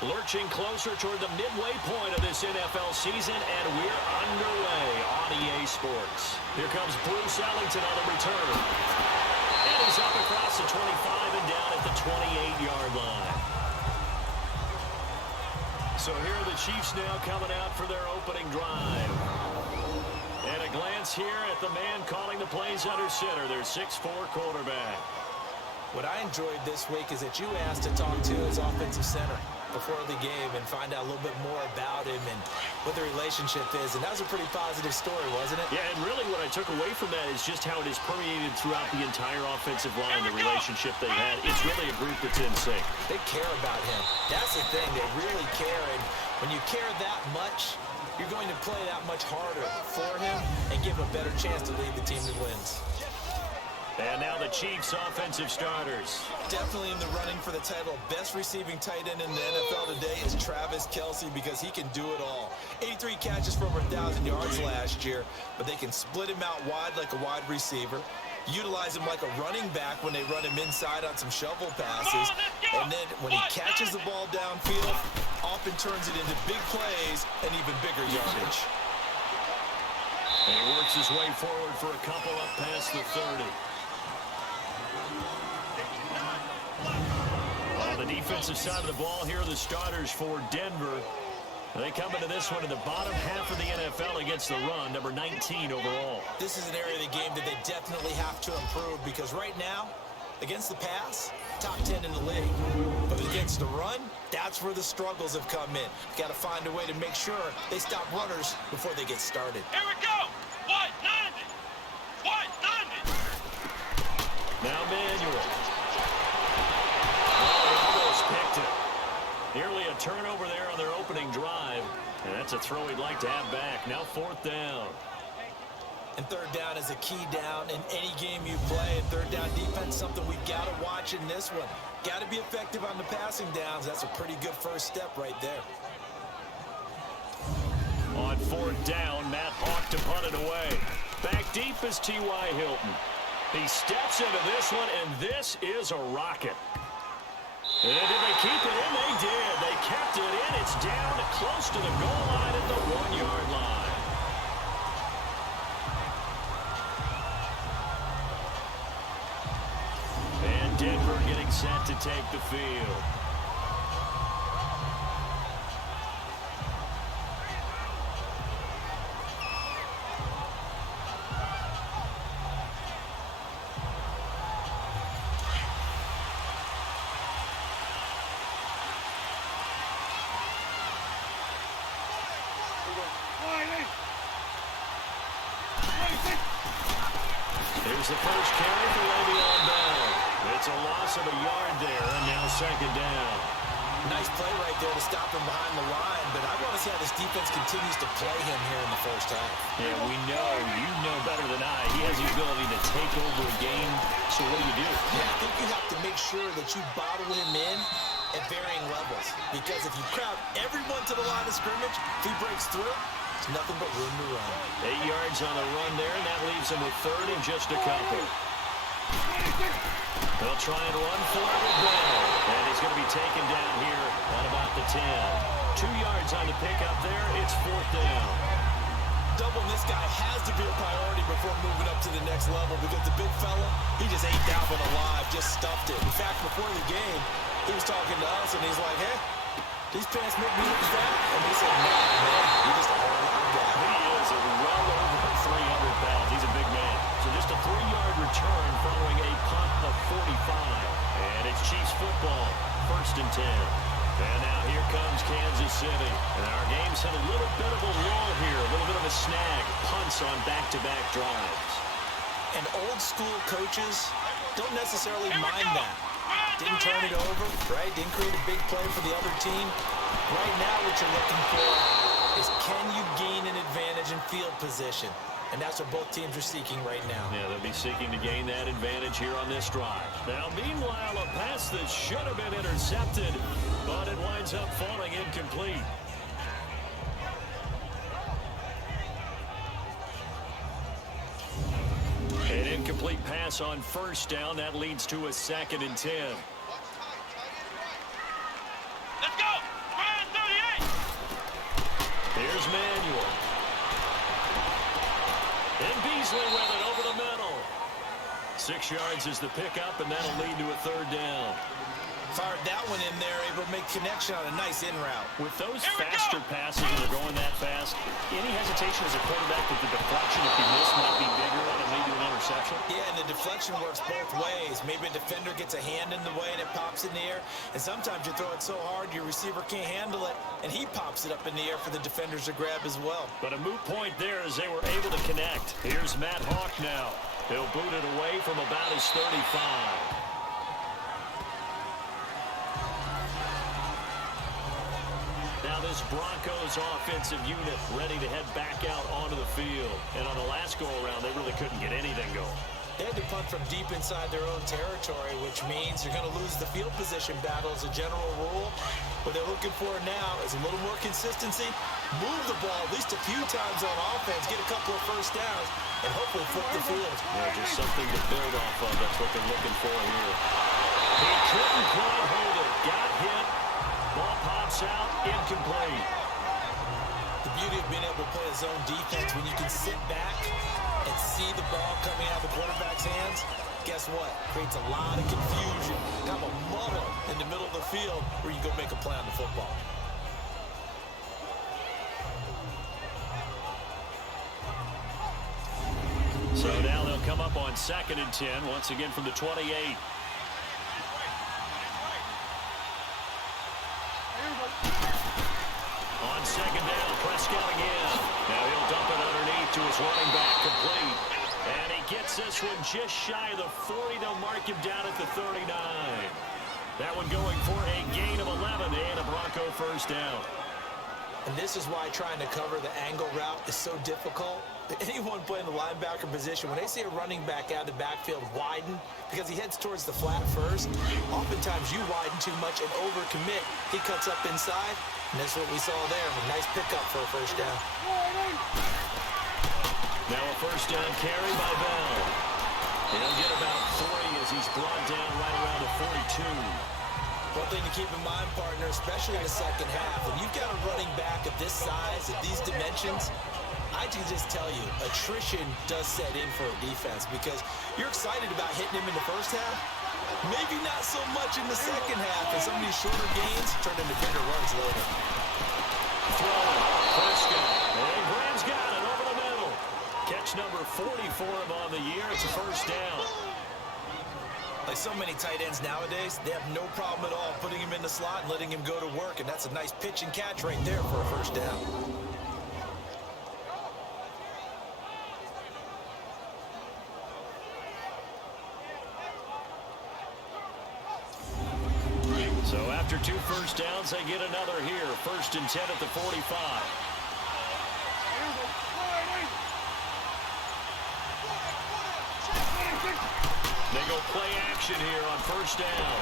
Lurching closer toward the midway point of this NFL season, and we're underway on EA Sports. Here comes Bruce Ellington on the return. And he's up across the 25 and down at the 28-yard line. So here are the Chiefs now coming out for their opening drive. And a glance here at the man calling the plays under center, their 6'4" quarterback. What I enjoyed this week is that you asked to talk to his offensive center before the game and find out a little bit more about him and what the relationship is. And that was a pretty positive story, wasn't it? Yeah, and really what I took away from that is just how it is permeated throughout the entire offensive line, the relationship they've had. It's really a group that's in sync. They care about him. That's the thing. They really care. And when you care that much, you're going to play that much harder for him and give him a better chance to lead the team to wins. And now the Chiefs' offensive starters. Definitely in the running for the title. Best receiving tight end in the NFL today is Travis Kelce because he can do it all. 83 catches for over 1,000 yards last year, but they can split him out wide like a wide receiver, utilize him like a running back when they run him inside on some shovel passes, and then when he catches the ball downfield, often turns it into big plays and even bigger yardage. And he works his way forward for a couple up past the 30. On the defensive side of the ball, here are the starters for Denver. They come into this one in the bottom half of the NFL against the run, number 19 overall. This is an area of the game that they definitely have to improve because right now, against the pass, top 10 in the league. But against the run, that's where the struggles have come in. Got to find a way to make sure they stop runners before they get started. Here we go! 190! 190! Now Manuel. Almost picked it. Nearly a turnover there on their opening drive. And that's a throw he'd like to have back. Now 4th down. And 3rd down is a key down in any game you play. And 3rd down defense, something we've got to watch in this one. Got to be effective on the passing downs. That's a pretty good first step right there. On 4th down, Matt Hawk to punt it away. Back deep is T.Y. Hilton. He steps into this one, and this is a rocket. And did they keep it in? They did. They kept it in. It's down close to the goal line at the 1-yard line. And Denver getting set to take the field. Here's the first carry for Le'Veon Bell. It's a loss of a yard there, and now 2nd down. Nice play right there to stop him behind the line, but I want to see how this defense continues to play him here in the first half. Yeah, we know, you know better than I, he has the ability to take over a game, so what do? Yeah, I think you have to make sure that you bottle him in at varying levels, because if you crowd everyone to the line of scrimmage, if he breaks through, it's nothing but room to run. 8 yards on the run there, and that leaves him with 3rd and just a couple. They'll try and run for it with Bell. And he's going to be taken down here at about the 10. 2 yards on the pickup there. It's 4th down. Doubling this guy has to be a priority before moving up to the next level because the big fella, he just ate that one alive, just stuffed it. In fact, before the game, he was talking to us, and he's like, hey, these pants make me look fat. And we said, no, man, you just a whole lot of guy. He is well over 300 pounds. He's a big man. So just a 3-yard return following a punt of 45. And it's Chiefs football, 1st and 10. And now here comes Kansas City. And our game's had a little bit of a lull here, a little bit of a snag. Punts on back-to-back drives. And old-school coaches don't necessarily mind that. Didn't turn it over, right? Didn't create a big play for the other team. Right now what you're looking for is can you gain an advantage in field position? And that's what both teams are seeking right now. Yeah, they'll be seeking to gain that advantage here on this drive. Now, meanwhile, a pass that should have been intercepted, but it winds up falling incomplete. An incomplete pass on 1st down. That leads to a 2nd and 10. Let's go! is Manuel. And Beasley with it over the middle. 6 yards is the pickup, and that'll lead to a third down. Fired that one in there, able to make connection on a nice in route. With those faster passes and they're going that fast, any hesitation as a quarterback that the deflection, if you miss, might be bigger and lead to an interception? Yeah, and the deflection works both ways. Maybe a defender gets a hand in the way and it pops in the air. And sometimes you throw it so hard your receiver can't handle it, and he pops it up in the air for the defenders to grab as well. But a moot point there as they were able to connect. Here's Matt Hawk now. He'll boot it away from about his 35. Now this Broncos offensive unit ready to head back out onto the field. And on the last go-around, they really couldn't get anything going. They had to punt from deep inside their own territory, which means they're going to lose the field position battle as a general rule. What they're looking for now is a little more consistency, move the ball at least a few times on offense, get a couple of first downs, and hopefully flip the field. Yeah, just something to build off of. That's what they're looking for here. He couldn't quite hold it. Got hit. Ball pops out. Incomplete. The beauty of being able to play a zone defense when you can sit back and see the ball coming out of the quarterback's hands, guess what? Creates a lot of confusion, kind of a muddle in the middle of the field where you go make a play on the football. So now they'll come up on 2nd and 10, once again from the 28. On 2nd down, Prescott again. Now he'll dump it underneath to his running back, complete. And he gets this one just shy of the 40. They'll mark him down at the 39. That one going for a gain of 11 and a Bronco first down. And this is why trying to cover the angle route is so difficult. Anyone playing the linebacker position, when they see a running back out of the backfield widen because he heads towards the flat first, oftentimes you widen too much and overcommit. He cuts up inside, and that's what we saw there. A nice pickup for a first down. Now a first down carry by Bell. He'll get about 3 as he's brought down right around the 42. One thing to keep in mind, partner, especially in the second half, when you've got a running back of this size, of these dimensions, I can just tell you, attrition does set in for a defense because you're excited about hitting him in the first half, maybe not so much in the second half, and some of these shorter gains turn into bigger runs later. Throwing, Prescott, and Graham's got it over the middle. Catch number 40 for him on the year. It's a first down. Like so many tight ends nowadays, they have no problem at all putting him in the slot and letting him go to work, and that's a nice pitch and catch right there for a first down. So after 2 first downs, they get another here. 1st and 10 at the 45. They go play action here on first down.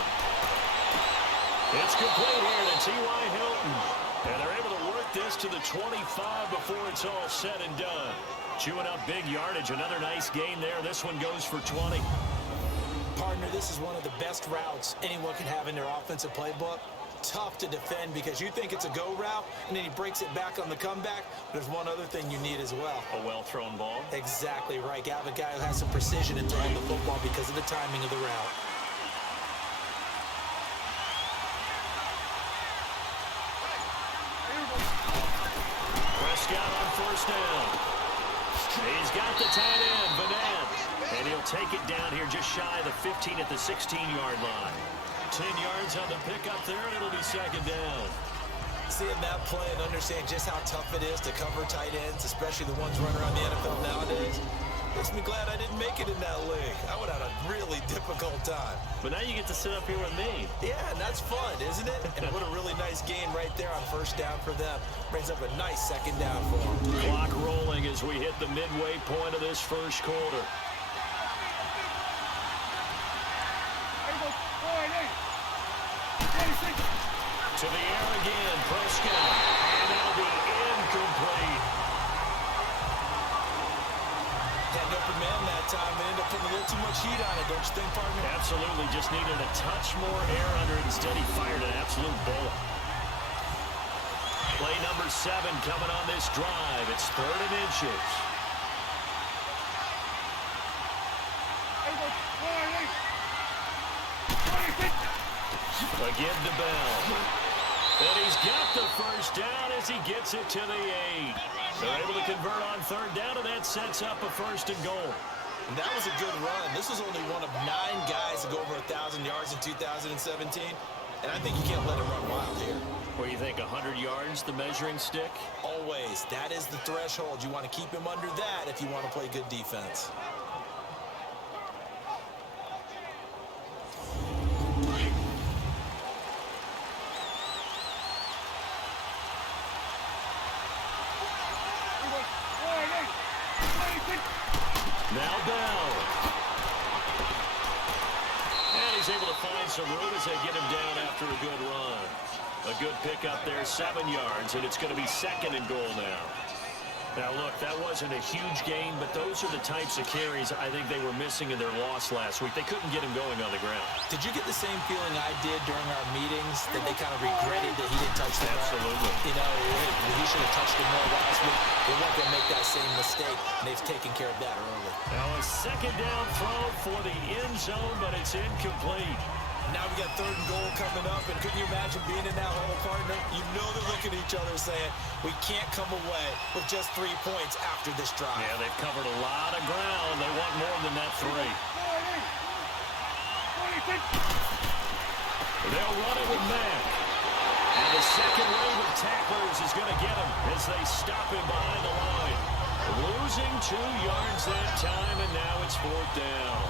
It's complete here to T.Y. Hilton. And they're able to work this to the 25 before it's all said and done. Chewing up big yardage. Another nice gain there. This one goes for 20. Partner, this is one of the best routes anyone can have in their offensive playbook. Tough to defend because you think it's a go route, and then he breaks it back on the comeback. There's one other thing you need as well. A well-thrown ball. Exactly right. You have a guy who has some precision in throwing the football because of the timing of the route. Prescott on first down. He's got the tight end, Vanette. And he'll take it down here just shy of the 15 at the 16-yard line. 10 yards on the pickup there, and it'll be 2nd down. Seeing that play and understand just how tough it is to cover tight ends, especially the ones running around the NFL nowadays, makes me glad I didn't make it in that league. I would have had a really difficult time. But now you get to sit up here with me. Yeah, and that's fun, isn't it? And what a really nice game right there on first down for them. Brings up a nice 2nd down for them. Clock rolling as we hit the midway point of this first quarter. To the air again, Prescott. And that'll be incomplete. Had an open man that time. They ended up putting a little too much heat on it, don't you think, partner? Absolutely. Just needed a touch more air under it. Instead, he fired an absolute bullet. Play number 7 coming on this drive. It's 3rd and inches. Again to Bell. And he's got the first down as he gets it to the 8. They're able to convert on 3rd down, and that sets up a 1st and goal. And that was a good run. This was only one of 9 guys to go over 1,000 yards in 2017. And I think you can't let him run wild here. Where you think 100 yards, the measuring stick? Always. That is the threshold. You want to keep him under that if you want to play good defense. Now Bell. And he's able to find some room as they get him down after a good run. A good pickup there, 7 yards, and it's going to be 2nd and goal now. Now, look, that wasn't a huge gain, but those are the types of carries I think they were missing in their loss last week. They couldn't get him going on the ground. Did you get the same feeling I did during our meetings, that they kind of regretted that he didn't touch the ball? Absolutely. You know, he should have touched it more last week. They weren't going to make that same mistake, and they've taken care of that early. Now a 2nd down throw for the end zone, but it's incomplete. Now we got 3rd and goal coming up, and couldn't you imagine being in that hole, partner? You know they're looking at each other saying, we can't come away with just 3 points after this drive. Yeah, they've covered a lot of ground. They want more than that 3. They'll run it with Mack. And the second wave of tacklers is going to get him as they stop him behind the line. Losing 2 yards that time, and now it's 4th down.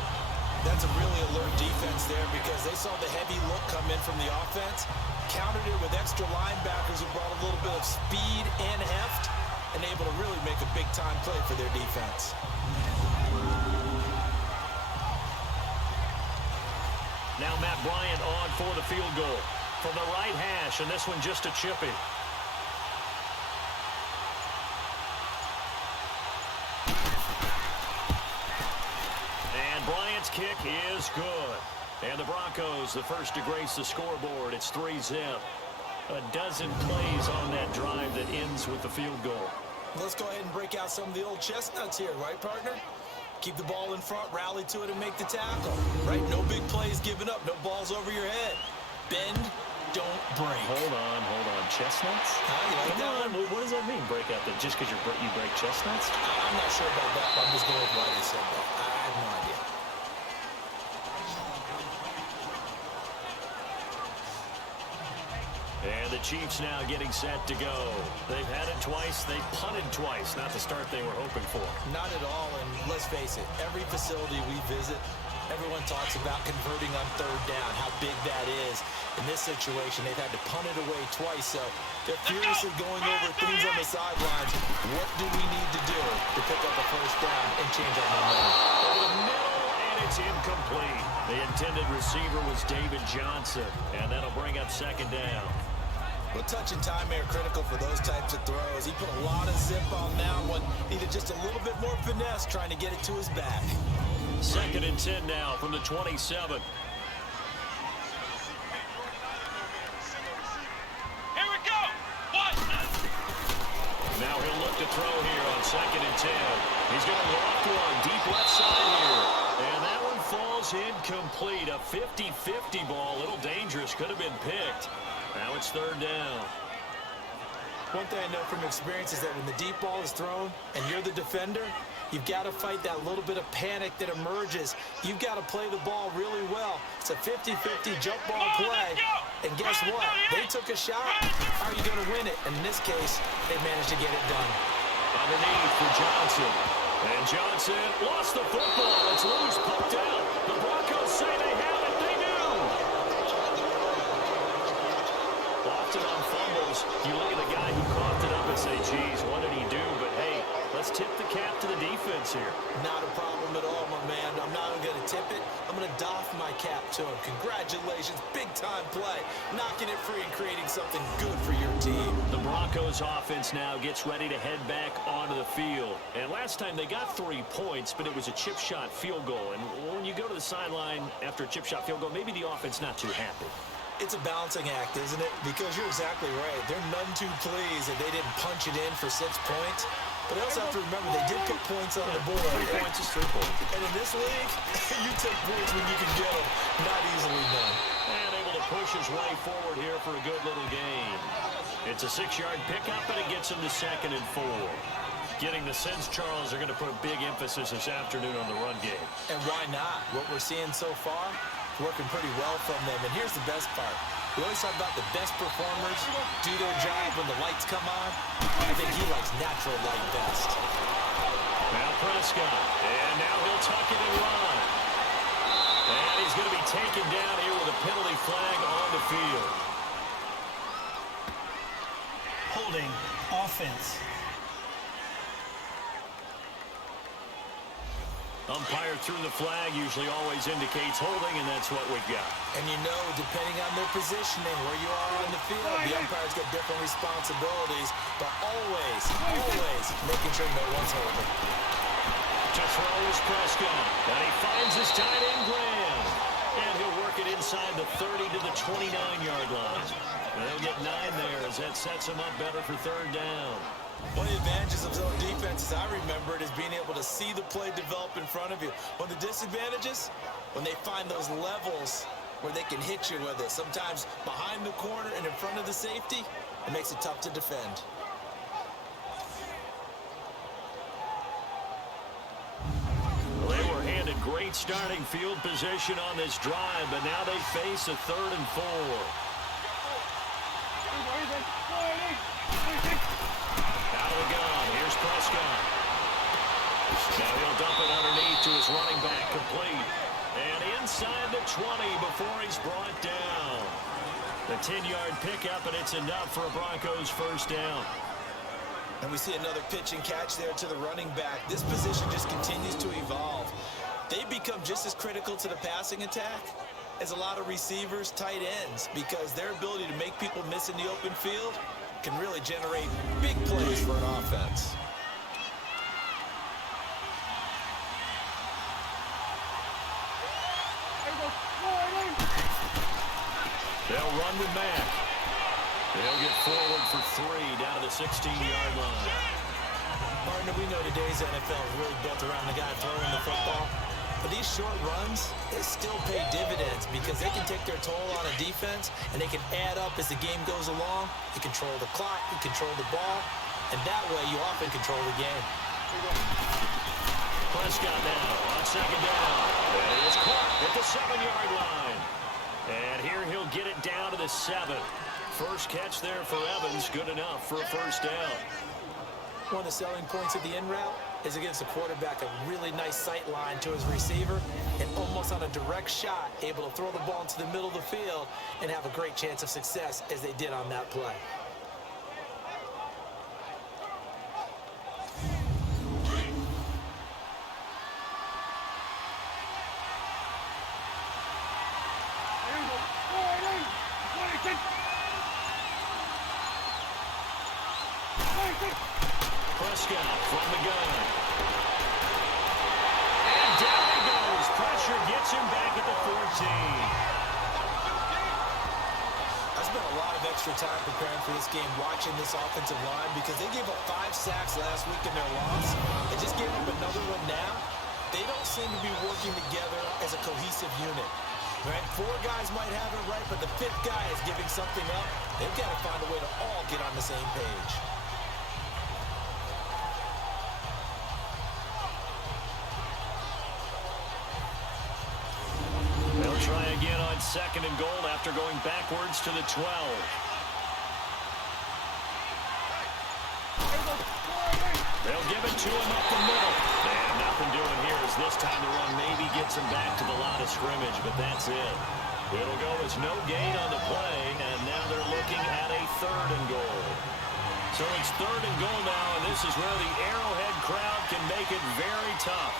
That's a really alert defense there because they saw the heavy look come in from the offense, countered it with extra linebackers who brought a little bit of speed and heft, and able to really make a big-time play for their defense. Now Matt Bryant on for the field goal from the right hash, and this one just a chippy. Bryant's kick is good. And the Broncos, the first to grace the scoreboard. It's 3-zip. A dozen plays on that drive that ends with the field goal. Let's go ahead and break out some of the old chestnuts here, right, partner? Keep the ball in front, rally to it, and make the tackle. Right? No big plays given up, no balls over your head. Bend, don't break. Hold on. Chestnuts? You like Come that on. one? What does that mean, break out? Just because you break chestnuts? I'm not sure about that, but I'm just going with why they said that. I have no idea. And the Chiefs now getting set to go. They've had it twice. They've punted twice. Not the start they were hoping for. Not at all, and let's face it, every facility we visit, everyone talks about converting on 3rd down, how big that is. In this situation, they've had to punt it away twice, so they're furiously going over things on the sidelines. What do we need to do to pick up a 1st down and change our momentum? Over the middle, and it's incomplete. The intended receiver was David Johnson, and that'll bring up 2nd down. Well, touch and time are critical for those types of throws. He put a lot of zip on that one. Needed just a little bit more finesse trying to get it to his back. 2nd and 10 now from the 27. Here we go. What? Now he'll look to throw here on 2nd and 10. He's going to loft one deep left side here. And that one falls incomplete. A 50-50 ball. A little dangerous. Could have been picked. Now it's 3rd down. One thing I know from experience is that when the deep ball is thrown and you're the defender, you've got to fight that little bit of panic that emerges. You've got to play the ball really well. It's a 50-50 jump ball play. And guess what? They took a shot. How are you going to win it? And in this case, they managed to get it done. Underneath for Johnson. And Johnson lost the football. It's loose, poked out. The Broncos say they have it. They do. Often on fumbles, you look at the guy who coughed it up and say, geez, what did he do? But hey, let's tip the cap to the defense here. Not a problem at all, my man. I'm not going to tip it. I'm going to doff my cap to him. Congratulations. Big-time play. Knocking it free and creating something good for your team. The Broncos offense now gets ready to head back onto the field. And last time they got 3 points, but it was a chip shot field goal. And when you go to the sideline after a chip shot field goal, maybe the offense not too happy. It's a balancing act, isn't it? Because you're exactly right. They're none too pleased that they didn't punch it in for 6 points. But I also have to remember they did put points on the board. 3 points is 3 points. And in this league, you take points when you can get them. Not easily done. And able to push his way forward here for a good little gain. It's a 6-yard pickup, and it gets him to 2nd and 4. Getting the sense, Charles, are going to put a big emphasis this afternoon on the run game. And why not? What we're seeing so far, working pretty well from them. And here's the best part. We always talk about the best performers do their job when the lights come on. I think he likes natural light best. Now Prescott, and now he'll tuck it and run. And he's going to be taken down here with a penalty flag on the field. Holding offense. Umpire through the flag usually always indicates holding, and that's what we've got. And you know, depending on their positioning, where you are on the field, the umpire's got different responsibilities, but always making sure no one's holding. To throw is Prescott, and he finds his tight end Graham. And he'll work it inside the 30 to the 29-yard line. And they'll get 9 there as that sets him up better for 3rd down. One of the advantages of zone defense, as I remember it, is being able to see the play develop in front of you. One of the disadvantages, when they find those levels where they can hit you with it, sometimes behind the corner and in front of the safety, it makes it tough to defend. Well, they were handed great starting field position on this drive, but now they face a 3rd and 4. Out of the gun, here's Prescott. Now he'll dump it underneath to his running back, complete. And inside the 20 before he's brought down. The 10-yard pickup, and it's enough for a Broncos 1st down. And we see another pitch and catch there to the running back. This position just continues to evolve. They become just as critical to the passing attack as a lot of receivers, tight ends, because their ability to make people miss in the open field can really generate big plays for an offense. They'll run with Mack. They'll get forward for 3 down to the 16-yard line. Partner, we know today's NFL is really built around the guy throwing the football. But these short runs, they still pay dividends because they can take their toll on a defense and they can add up as the game goes along. You control the clock, you control the ball, and that way you often control the game. Prescott now on 2nd down. And he is caught at the 7-yard line. And here he'll get it down to the 7. First catch there for Evans, good enough for a 1st down. One of the selling points of the in route is it gives the quarterback a really nice sight line to his receiver and almost on a direct shot, able to throw the ball into the middle of the field and have a great chance of success as they did on that play. Prescott from the gun. And down he goes. Pressure gets him back at the 14. I spent a lot of extra time preparing for this game, watching this offensive line, because they gave up 5 sacks last week in their loss. They just gave up another one now. They don't seem to be working together as a cohesive unit. Right? 4 guys might have it right, but the 5th guy is giving something up. They've got to find a way to all get on the same page. They'll try again on 2nd and goal after going backwards to the 12. They'll give it to him up the middle. And nothing doing here as this time the run maybe gets him back to the line of scrimmage, but that's it. It'll go as no gain on the play, and now they're looking at a 3rd and goal. So it's 3rd and goal now, and this is where the Arrowhead crowd can make it very tough.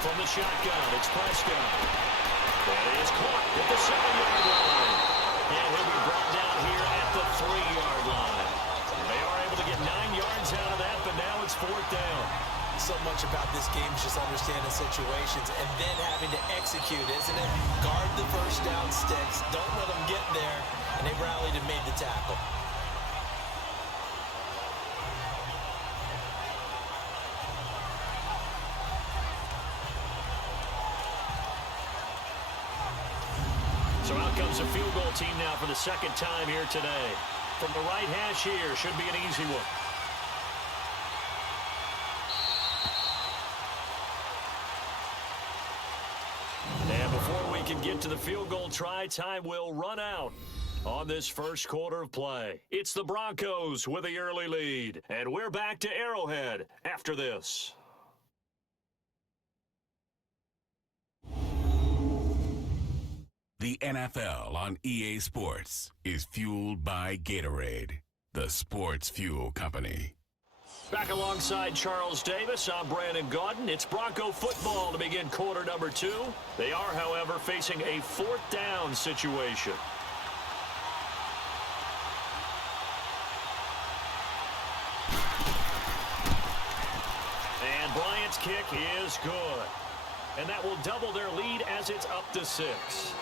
From the shotgun, it's Prescott. That is caught at the 7-yard line. And he'll be brought down here at the 3-yard line. They are able to get 9 yards out of that, but now it's 4th down. So much about this game is just understanding situations and then having to execute, isn't it? Guard the first down sticks. Don't let them get there. And they rallied and made the tackle. So out comes a field goal team now for the 2nd time here today. From the right hash here, should be an easy one. And before we can get to the field goal try, time will run out on this first quarter of play. It's the Broncos with the early lead. And we're back to Arrowhead after this. The NFL on EA Sports is fueled by Gatorade, the sports fuel company. Back alongside Charles Davis, I'm Brandon Gaudin. It's Bronco football to begin quarter number 2. They are, however, facing a 4th down situation. And Bryant's kick is good. And that will double their lead as it's up to 6.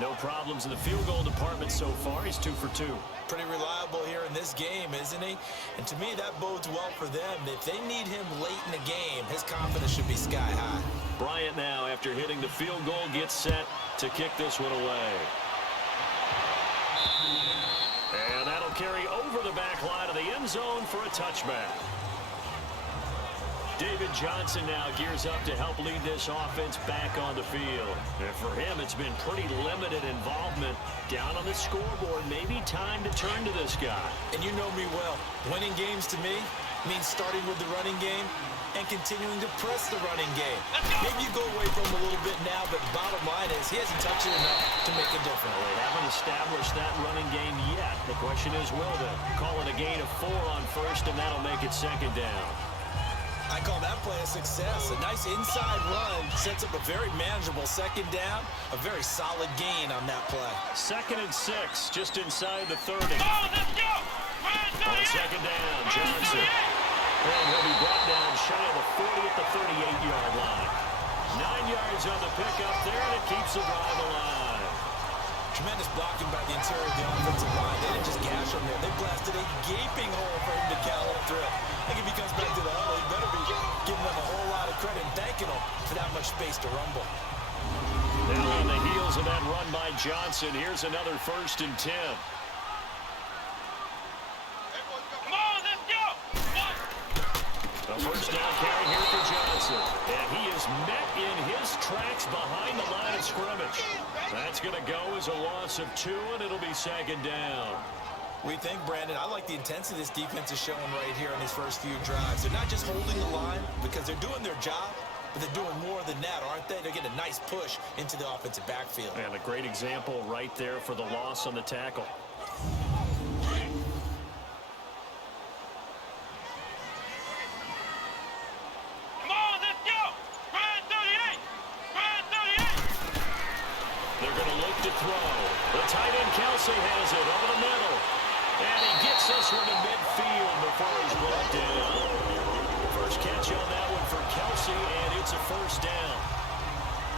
No problems in the field goal department so far. He's 2 for 2. Pretty reliable here in this game, isn't he? And to me, that bodes well for them. If they need him late in the game, his confidence should be sky high. Bryant now, after hitting the field goal, gets set to kick this one away. And that'll carry over the back line of the end zone for a touchback. David Johnson now gears up to help lead this offense back on the field. And for him, it's been pretty limited involvement down on the scoreboard. Maybe time to turn to this guy. And you know me well. Winning games to me means starting with the running game and continuing to press the running game. Maybe you go away from him a little bit now, but bottom line is he hasn't touched it enough to make a difference. They haven't established that running game yet. The question is, will they? Call it a gain of 4 on first, and that'll make it 2nd down. I call that play a success. A nice inside run sets up a very manageable 2nd down. A very solid gain on that play. 2nd and 6, just inside the 30. Oh, let's go! On 2nd down, Johnson. And he'll be brought down shy of the 40 at the 38-yard line. 9 yards on the pickup there, and it keeps the drive alive. Tremendous blocking by the interior of the offensive line. They didn't just gash him there. They blasted a gaping hole for him to gallop through. I think if he comes back to the huddle, he better be giving them a whole lot of credit and thanking them for that much space to rumble. Now on the heels of that run by Johnson, here's another 1st and 10. Come on, let's go! A 1st down carry here for Johnson. And he is met in his tracks behind the line of scrimmage. That's going to go as a loss of 2, and it'll be 2nd down. We think, Brandon, I like the intensity this defense is showing right here in these first few drives. They're not just holding the line because they're doing their job, but they're doing more than that, aren't they? They're getting a nice push into the offensive backfield. And a great example right there for the loss on the tackle. Come on, let's go! Brand 38! Brand 38! They're going to look to throw. The tight end Kelsey has it over the middle. And he gets this one to midfield before he's brought down. First catch on that one for Kelsey, and it's a 1st down.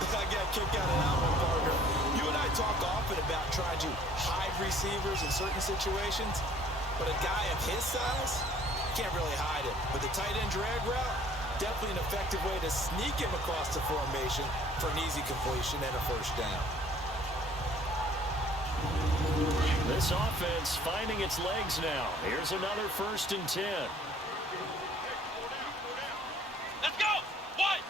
I got a kick out of that one, partner. You and I talk often about trying to hide receivers in certain situations, but a guy of his size can't really hide it. But the tight end drag route, definitely an effective way to sneak him across the formation for an easy completion and a 1st down. This offense finding its legs now. Here's another 1st and 10. Let's go! What?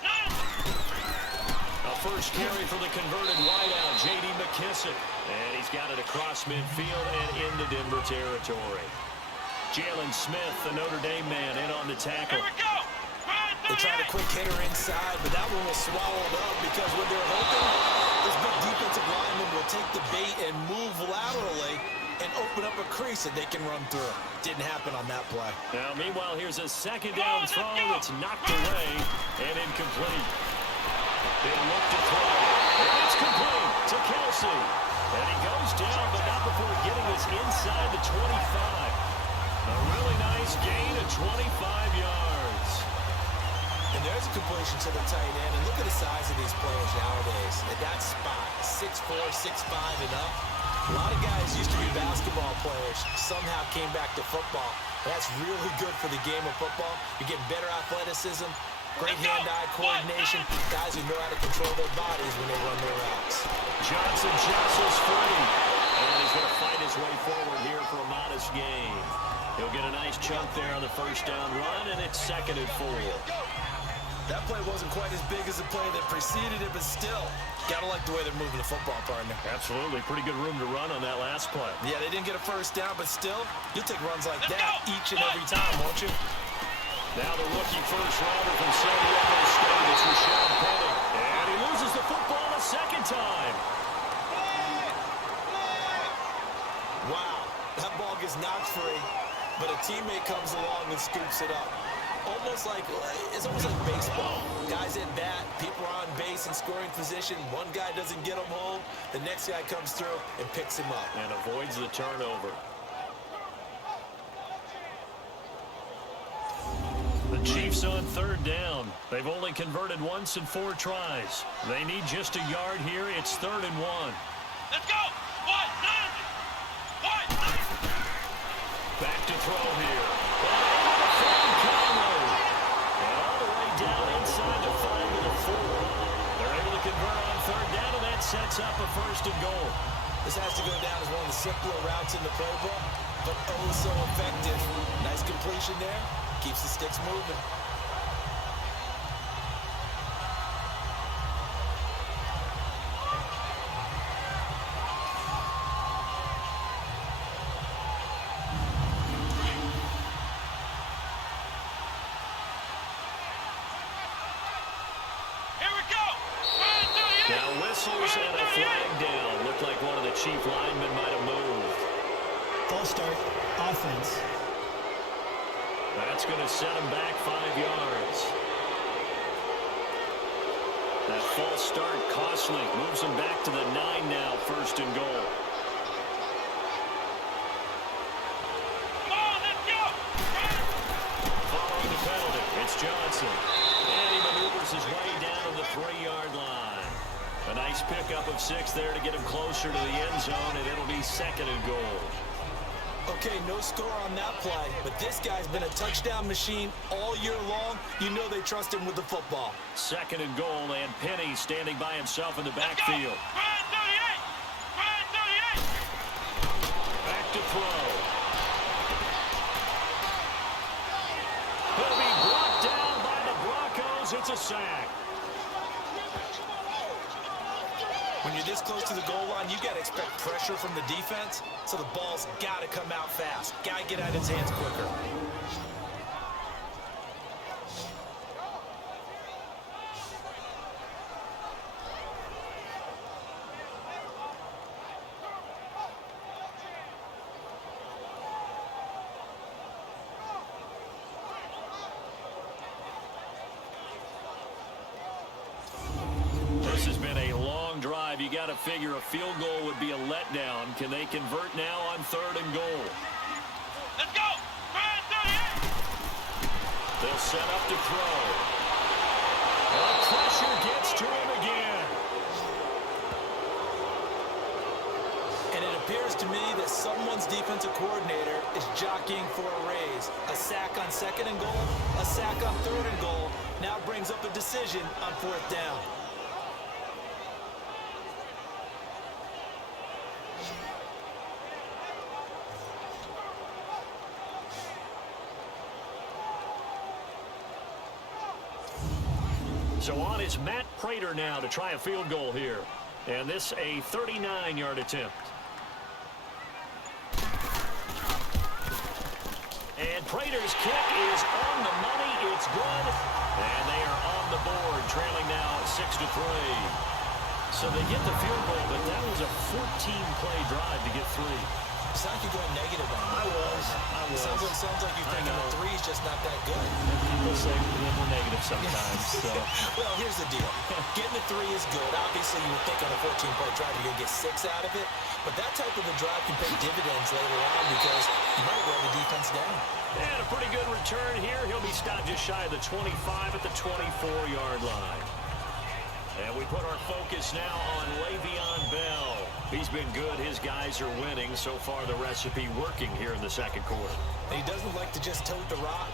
A 1st carry for the converted wideout, J.D. McKissick. And he's got it across midfield and into Denver territory. Jalen Smith, the Notre Dame man, in on the tackle. Here we go! Brand 38! They tried a quick hitter inside, but that one was swallowed up because when they're hoping, this big defensive line lineman will take the bait and move laterally and open up a crease that they can run through. Didn't happen on that play. Now, meanwhile, here's a second down throw that's knocked away and incomplete. They look to throw. And it's complete to Kelsey. And he goes down, but not before getting us inside the 25. A really nice gain of 25 yards. And there's a completion to the tight end. And look at the size of these players nowadays. At that spot, 6'4", 6'5", and up. A lot of guys used to be basketball players, somehow came back to football. That's really good for the game of football. You're getting better athleticism, great hand-eye coordination, guys who know how to control their bodies when they run their routes. Johnson jostles free, and he's going to fight his way forward here for a modest gain. He'll get a nice chunk there on the first down run, and it's 2nd and 4. That play wasn't quite as big as the play that preceded it, but still, gotta like the way they're moving the football, partner. Absolutely. Pretty good room to run on that last play. Yeah, they didn't get a first down, but still, you'll take runs like that each and every time, won't you? Now the rookie first rounder from San Diego State, it's Rashad Penny. And he loses the football a second time. Wow, that ball gets knocked free, but a teammate comes along and scoops it up. It's almost like baseball. Guys at bat, people are on base in scoring position. One guy doesn't get him home. The next guy comes through and picks him up. And avoids the turnover. The Chiefs on 3rd down. They've only converted once in 4 tries. They need just a yard here. It's 3rd and 1. Let's go! One, Back to throw here. And all the way down inside the 5 to the 4. They're able to convert on 3rd down, and that sets up a 1st and goal. This has to go down as one of the simpler routes in the playbook, but oh so effective. Nice completion there. Keeps the sticks moving. Now whistles and a flag down. Looked like one of the Chief linemen might have moved. False start, offense. That's going to set him back 5 yards. That false start costly. Moves him back to the 9 now, 1st and goal. Following the penalty, it's Johnson. And he maneuvers his way down to the 3-yard line. A nice pickup of 6 there to get him closer to the end zone, and it'll be 2nd and goal. Okay, no score on that play, but this guy's been a touchdown machine all year long. You know they trust him with the football. 2nd and goal, and Penny standing by himself in the backfield. Back to throw. He'll be brought down by the Broncos. It's a sack. When you're this close to the goal line, you got to expect pressure from the defense, so the ball's got to come out fast. Got to get out of his hands quicker. This has been a long drive. You got to figure a field goal would be a letdown. Can they convert now on 3rd and goal? Let's go! They'll set up to throw. The pressure gets to him again. And it appears to me that someone's defensive coordinator is jockeying for a raise. A sack on 2nd and goal, a sack on 3rd and goal, now brings up a decision on 4th down. So on is Matt Prater now to try a field goal here. And this a 39-yard attempt. And Prater's kick is on the money. It's good. And they are on the board, trailing now 6-3. So they get the field goal, but that was a 14-play drive to get 3. It's like you're going negative on I that. was. Sounds like you're thinking the 3 is just not that good. People say we're negative sometimes. So. Well, here's the deal. Getting the 3 is good. Obviously, you would think on a 14-play drive you're going to get 6 out of it. But that type of a drive can pay dividends later on because you might wear the defense down. And a pretty good return here. He'll be stopped just shy of the 25 at the 24-yard line. And we put our focus now on Le'Veon Bell. He's been good. His guys are winning. So far, the recipe working here in the second quarter. And he doesn't like to just tote the rock.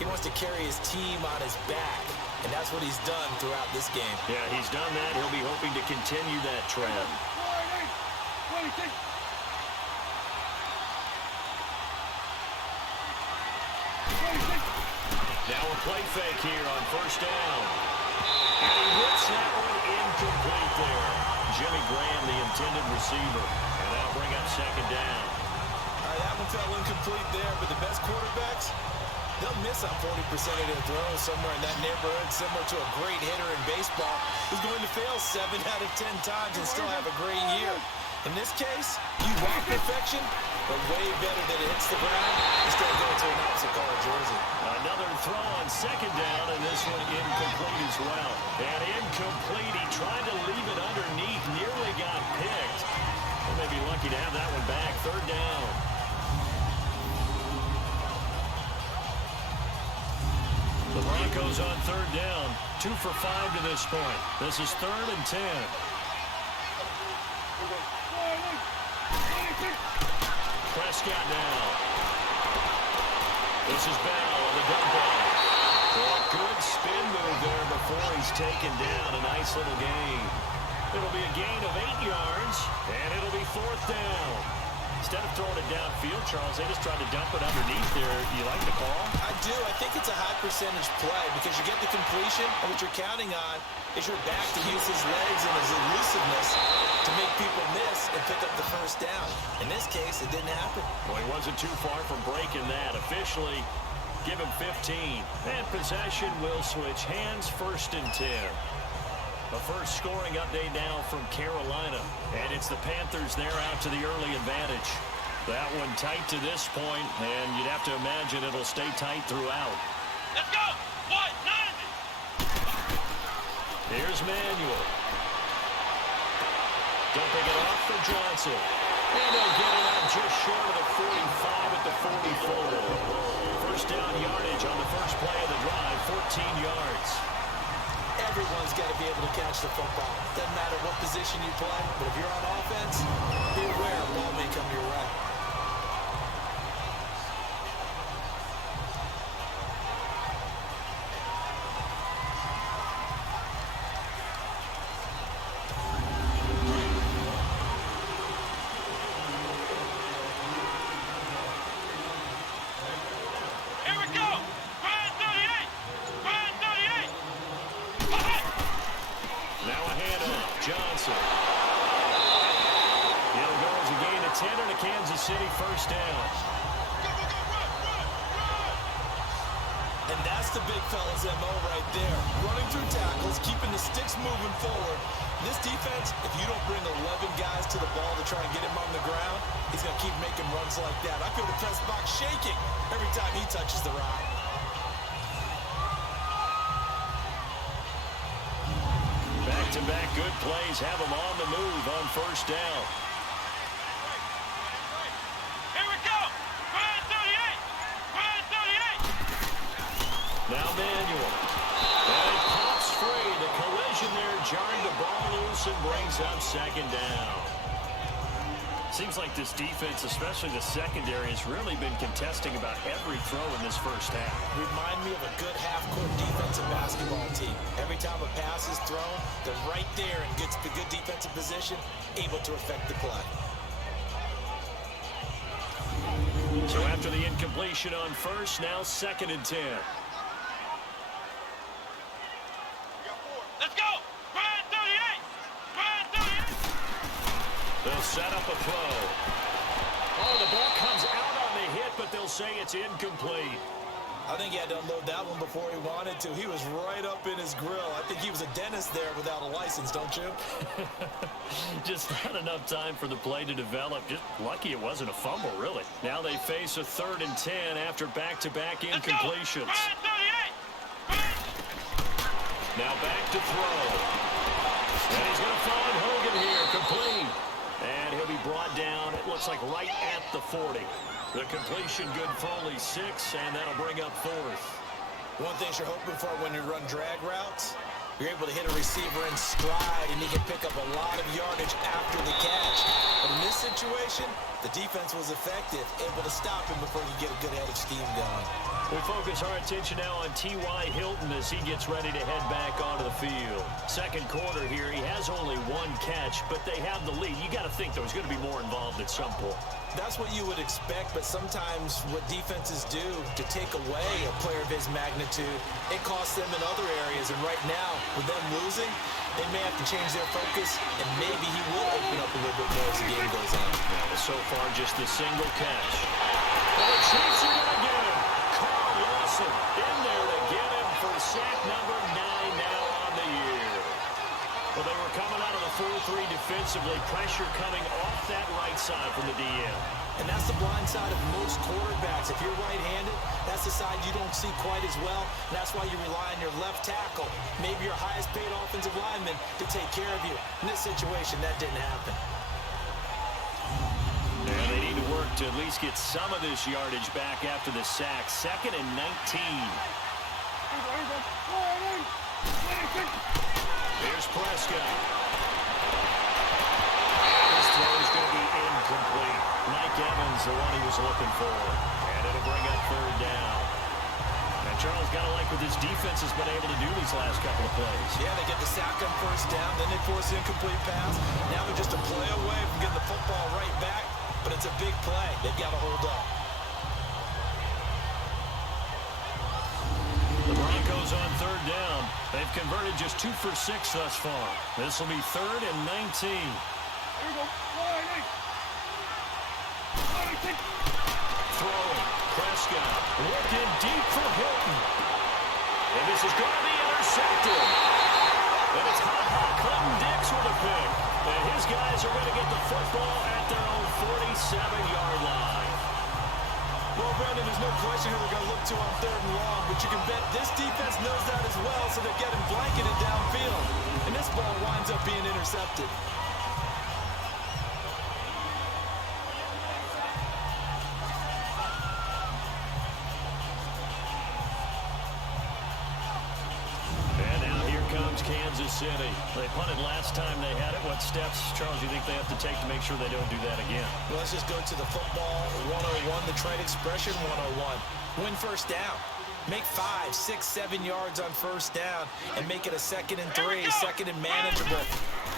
He wants to carry his team on his back. And that's what he's done throughout this game. Yeah, he's done that. He'll be hoping to continue that trend. Now a play fake here on first down. And he whips that one incomplete there. Jimmy Graham, the intended receiver. And that'll bring up second down. All right, that one fell incomplete there, but the best quarterbacks, they'll miss on 40% of their throws somewhere in that neighborhood, similar to a great hitter in baseball who's going to fail 7 out of 10 times and still have a great year. In this case, you want perfection, but way better that it hits the ground instead of going to an opposite color jersey. Another throw on second down, and this one incomplete as well. And incomplete. He tried to leave it underneath, nearly got picked. They may be lucky to have that one back. Third down. The Broncos on third down. 2 for 5 to this point. This is 3rd and 10. Prescott now. This is Bell on the dump off. A good spin move there before he's taken down. A nice little gain. It'll be a gain of 8 yards, and it'll be 4th down. Instead of throwing it downfield, Charles, they just tried to dump it underneath there. You like the call? I do. I think it's a high percentage play because you get the completion, and what you're counting on is your back to use his legs and his elusiveness to make people miss and pick up the first down. In this case, it didn't happen. Well, he wasn't too far from breaking that. Officially, give him 15. And possession will switch hands, 1st and 10. A first scoring update now from Carolina. And it's the Panthers there out to the early advantage. That one tight to this point, and you'd have to imagine it'll stay tight throughout. Let's go! What? 90! Here's Manuel. Dumping it off for Johnson. And they'll get it out just short of the 45 at the 44. First down yardage on the first play of the drive, 14 yards. Everyone's got to be able to catch the football. Doesn't matter what position you play, but if you're on offense, be aware a ball may come your way. Here we go! Grind 38! Grind 38! Now a handoff. Johnson. It'll go as a gain of 10 and a Kansas City first down. And that's the big fella's MO right there. Running through tackles, keeping the sticks moving forward. This defense, if you don't bring 11 guys to the ball to try and get him on the ground, he's going to keep making runs like that. I feel the press box shaking every time he touches the rock. Back-to-back good plays have him on the move on first down. Here we go! Grind 38! Grind 38! Now Manuel. And it pops free. The collision there jarring the ball loose and brings up second down. Seems like this defense, especially the secondary, has really been contesting about every throw in this first half. Remind me of a good half-court defensive basketball team. Every time a pass is thrown, they're right there and gets the good defensive position, able to affect the play. So after the incompletion on first, now 2nd and 10. Let's go! Grind 38! Grind 38! They'll set up a throw. Oh, the ball comes out on the hit, but they'll say it's incomplete. I think he had to unload that one before he wanted to. He was right up in his grill. I think he was a dentist there without a license, don't you? Just not enough time for the play to develop. Just lucky it wasn't a fumble, really. Now they face a 3rd and 10 after back-to-back incompletions. Now back to throw. And he's going to find Hogan here, complete. And he'll be brought down, it looks like right at the 40. The completion good for only 6, and that'll bring up 4th. One thing you're hoping for when you run drag routes, you're able to hit a receiver in stride, and he can pick up a lot of yardage after the catch. But in this situation, the defense was effective, able to stop him before he could get a good head of steam going. We focus our attention now on T.Y. Hilton as he gets ready to head back onto the field. Second quarter here, he has only 1 catch, but they have the lead. You got to think, though, he's going to be more involved at some point. That's what you would expect, but sometimes what defenses do to take away a player of his magnitude, it costs them in other areas. And right now, with them losing, they may have to change their focus, and maybe he will open up a little bit more as the game goes on. Yeah, so far, just a single catch. And the Chiefs are going to get him. Carl Lawson in there to get him for sack number 9 now on the year. Well, they were coming out of the 4-3 defensively. Pressure coming off that right side from the DM. And that's the blind side of most quarterbacks. If you're right-handed, that's the side you don't see quite as well. And that's why you rely on your left tackle, maybe your highest-paid offensive lineman, to take care of you. In this situation, that didn't happen. And they need to work to at least get some of this yardage back after the sack. 2nd and 19. Here's Prescott. This throw is going to be incomplete. Mike Evans, the one he was looking for. And it'll bring up 3rd down. And Charles got to like what this defense has been able to do these last couple of plays. Yeah, they get the sack on 1st down, then they force an incomplete pass. Now they're just a play away from getting the football right back, but it's a big play. They've got to hold up. The Broncos on 3rd down. They've converted just 2 for 6 thus far. This will be 3rd and 19. Here we go. Throwing. Prescott looking deep for Hilton. And this is going to be intercepted. And it's Clinton Dix with a pick. And his guys are going to get the football at their own 47-yard line. Well, Brandon, there's no question who they're going to look to on 3rd and long, but you can bet this defense knows that as well, so they're getting blanketed downfield. And this ball winds up being intercepted. And now here comes Kansas City. They punted last time they had it. What steps, Charles, do you think they have to take to make sure they don't do that again? Well, let's just go to the football 101, the trade expression 101. Win 1st down. Make 5, 6, 7 yards on 1st down and make it a 2nd and 3, 2nd and manageable.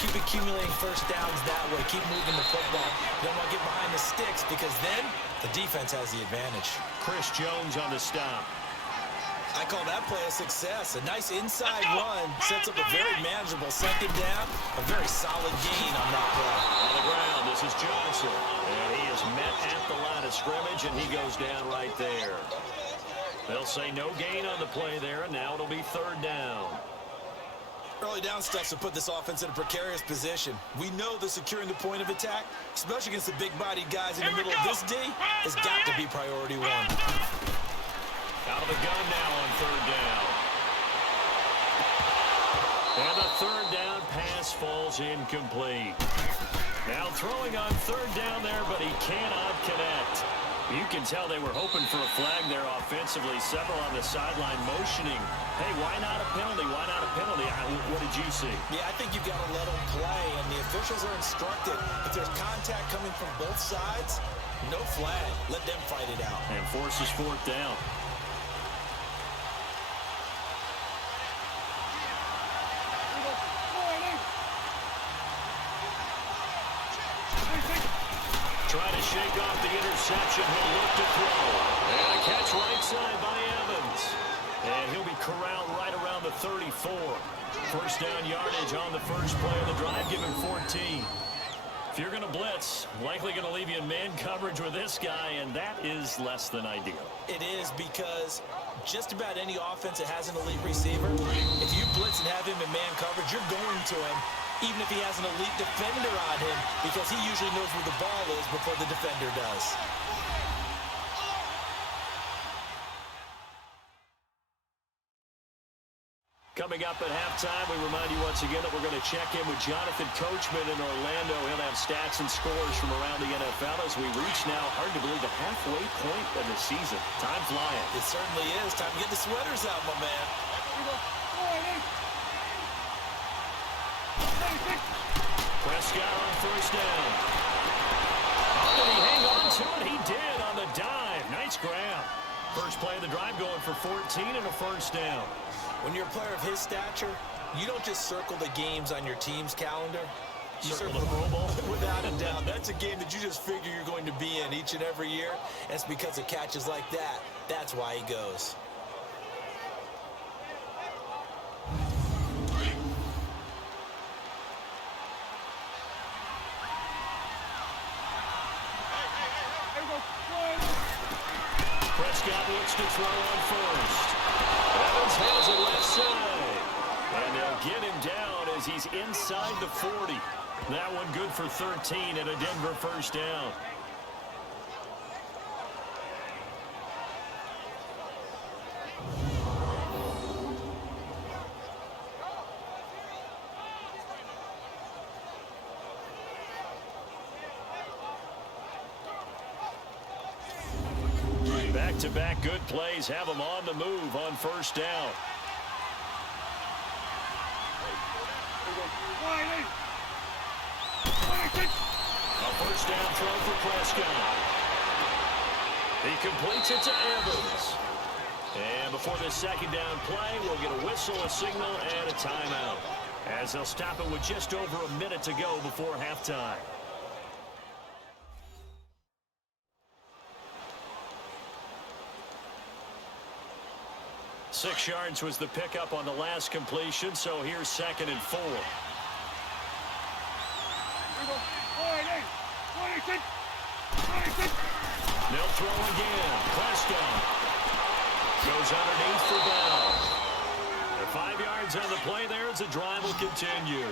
Keep accumulating 1st downs that way. Keep moving the football. You don't want to get behind the sticks because then the defense has the advantage. Chris Jones on the stop. I call that play a success. A nice inside run sets up a very manageable 2nd down. A very solid gain on that play. On the ground, this is Johnson. And he is met at the line of scrimmage, and he goes down right there. They'll say no gain on the play there, and now it'll be 3rd down. Early down stuff to put this offense in a precarious position. We know that securing the point of attack, especially against the big-bodied guys in the middle of this D, has got to be priority 1. Out of the gun now on 3rd down. And the 3rd down pass falls incomplete. Now throwing on 3rd down there, but he cannot connect. You can tell they were hoping for a flag there offensively. Several on the sideline motioning. Hey, why not a penalty? Why not a penalty? What did you see? Yeah, I think you've got to let them play, and the officials are instructed. If there's contact coming from both sides, no flag. Let them fight it out. And forces 4th down. Trying to shake off the interception. He'll look to throw. And a catch right side by Evans. And he'll be corralled right around the 34. 1st down yardage on the first play of the drive. Give him 14. If you're going to blitz, likely going to leave you in man coverage with this guy, and that is less than ideal. It is, because just about any offense that has an elite receiver, if you blitz and have him in man coverage, you're going to him, even if he has an elite defender on him, because he usually knows where the ball is before the defender does. Coming up at halftime, we remind you once again that we're going to check in with Jonathan Coachman in Orlando. He'll have stats and scores from around the NFL as we reach now, hard to believe, the halfway point of the season. Time flying. It certainly is. Time to get the sweaters out, my man. Prescott on first down. Oh, did he hang on to it? He did on the dive. Nice grab. First play of the drive going for 14 and a first down. When you're a player of his stature, you don't just circle the games on your team's calendar. You circle the Pro Bowl. Without a doubt. That's a game that you just figure you're going to be in each and every year. And it's because of catches like that. That's why he goes. Prescott looks to throw on first. Evans has it left side. And they'll get him down as he's inside the 40. That one good for 13 and a Denver first down. Back-to-back good plays have them on the move on first down. A first down throw for Prescott. He completes it to Evans. And before the second down play, we'll get a whistle, a signal, and a timeout, as they'll stop it with just over a minute to go before halftime. 6 yards was the pickup on the last completion, so here's 2nd and 4. They'll throw again. Prescott goes underneath for down. 5 yards on the play there as the drive will continue.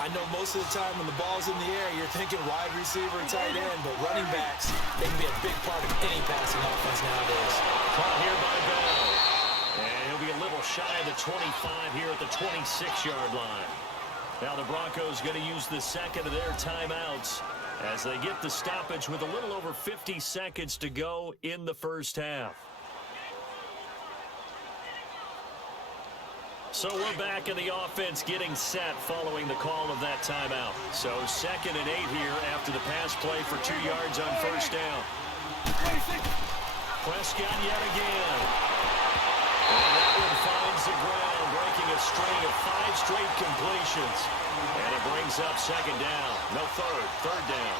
I know most of the time when the ball's in the air, you're thinking wide receiver and tight end, but running backs, they can be a big part of any passing offense nowadays. Caught here by Bell. And he'll be a little shy of the 25 here at the 26-yard line. Now the Broncos going to use the second of their timeouts as they get the stoppage with a little over 50 seconds to go in the first half. So we're back in the offense getting set following the call of that timeout. So 2nd and 8 here after the pass play for 2 yards on first down. Prescott yet again. And that one finds the ground, breaking a string of 5 straight completions. And it brings up 2nd down. No, third down.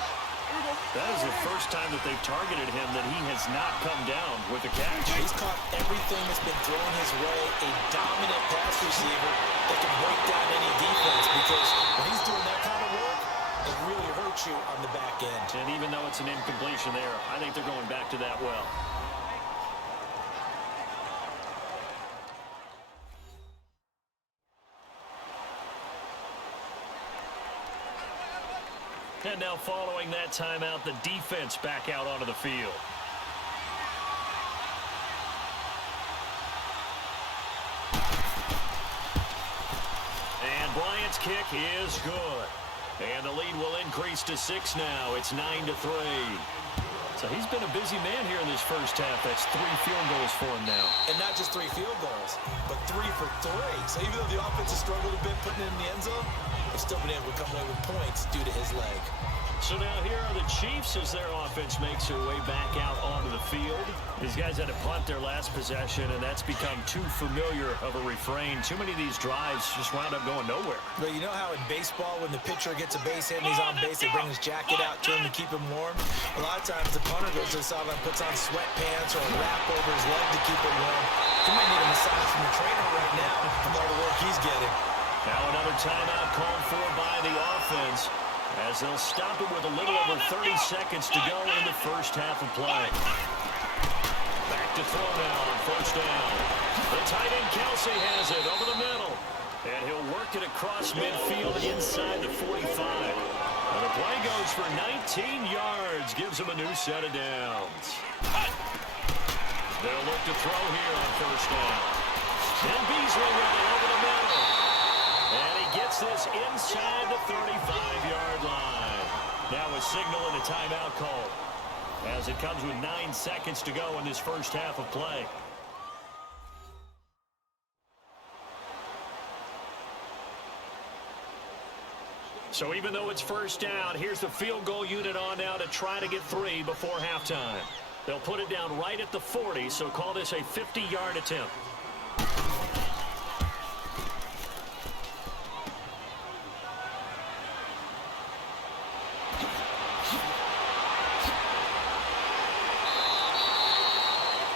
That is the first time that they've targeted him that he has not come down with a catch. He's caught everything that's been thrown his way. A dominant pass receiver that can break down any defense, because when he's doing that kind of work, it really hurts you on the back end. And even though it's an incompletion there, I think they're going back to that well. And now following that timeout, the defense back out onto the field. And Bryant's kick is good. And the lead will increase to 6 now. It's 9-3. So he's been a busy man here in this first half. That's 3 field goals for him now. And not just 3 field goals, but 3 for 3. So even though the offense has struggled a bit putting it in the end zone, they've still been able to come away with points due to his leg. So now here are the Chiefs as their offense makes their way back out onto the field. These guys had to punt their last possession, and that's become too familiar of a refrain. Too many of these drives just wound up going nowhere. But you know how in baseball, when the pitcher gets a base hit and he's on base, they bring his jacket out to him to keep him warm? A lot of times the punter goes to the sideline, puts on sweatpants or a wrap over his leg to keep him warm. He might need a massage from the trainer right now from all the work he's getting. Now another timeout called for by the offense. As they'll stop it with a little over 30 seconds to go in the first half of play. Back to throw now on first down. The tight end Kelsey has it over the middle. And he'll work it across midfield inside the 45. And the play goes for 19 yards. Gives him a new set of downs. They'll look to throw here on first down. And Beasley with it over the middle. And he gets this inside the 35-yard line. Now a signal and a timeout call, as it comes with 9 seconds to go in this first half of play. So even though it's first down, here's the field goal unit on now to try to get 3 before halftime. They'll put it down right at the 40, so call this a 50-yard attempt.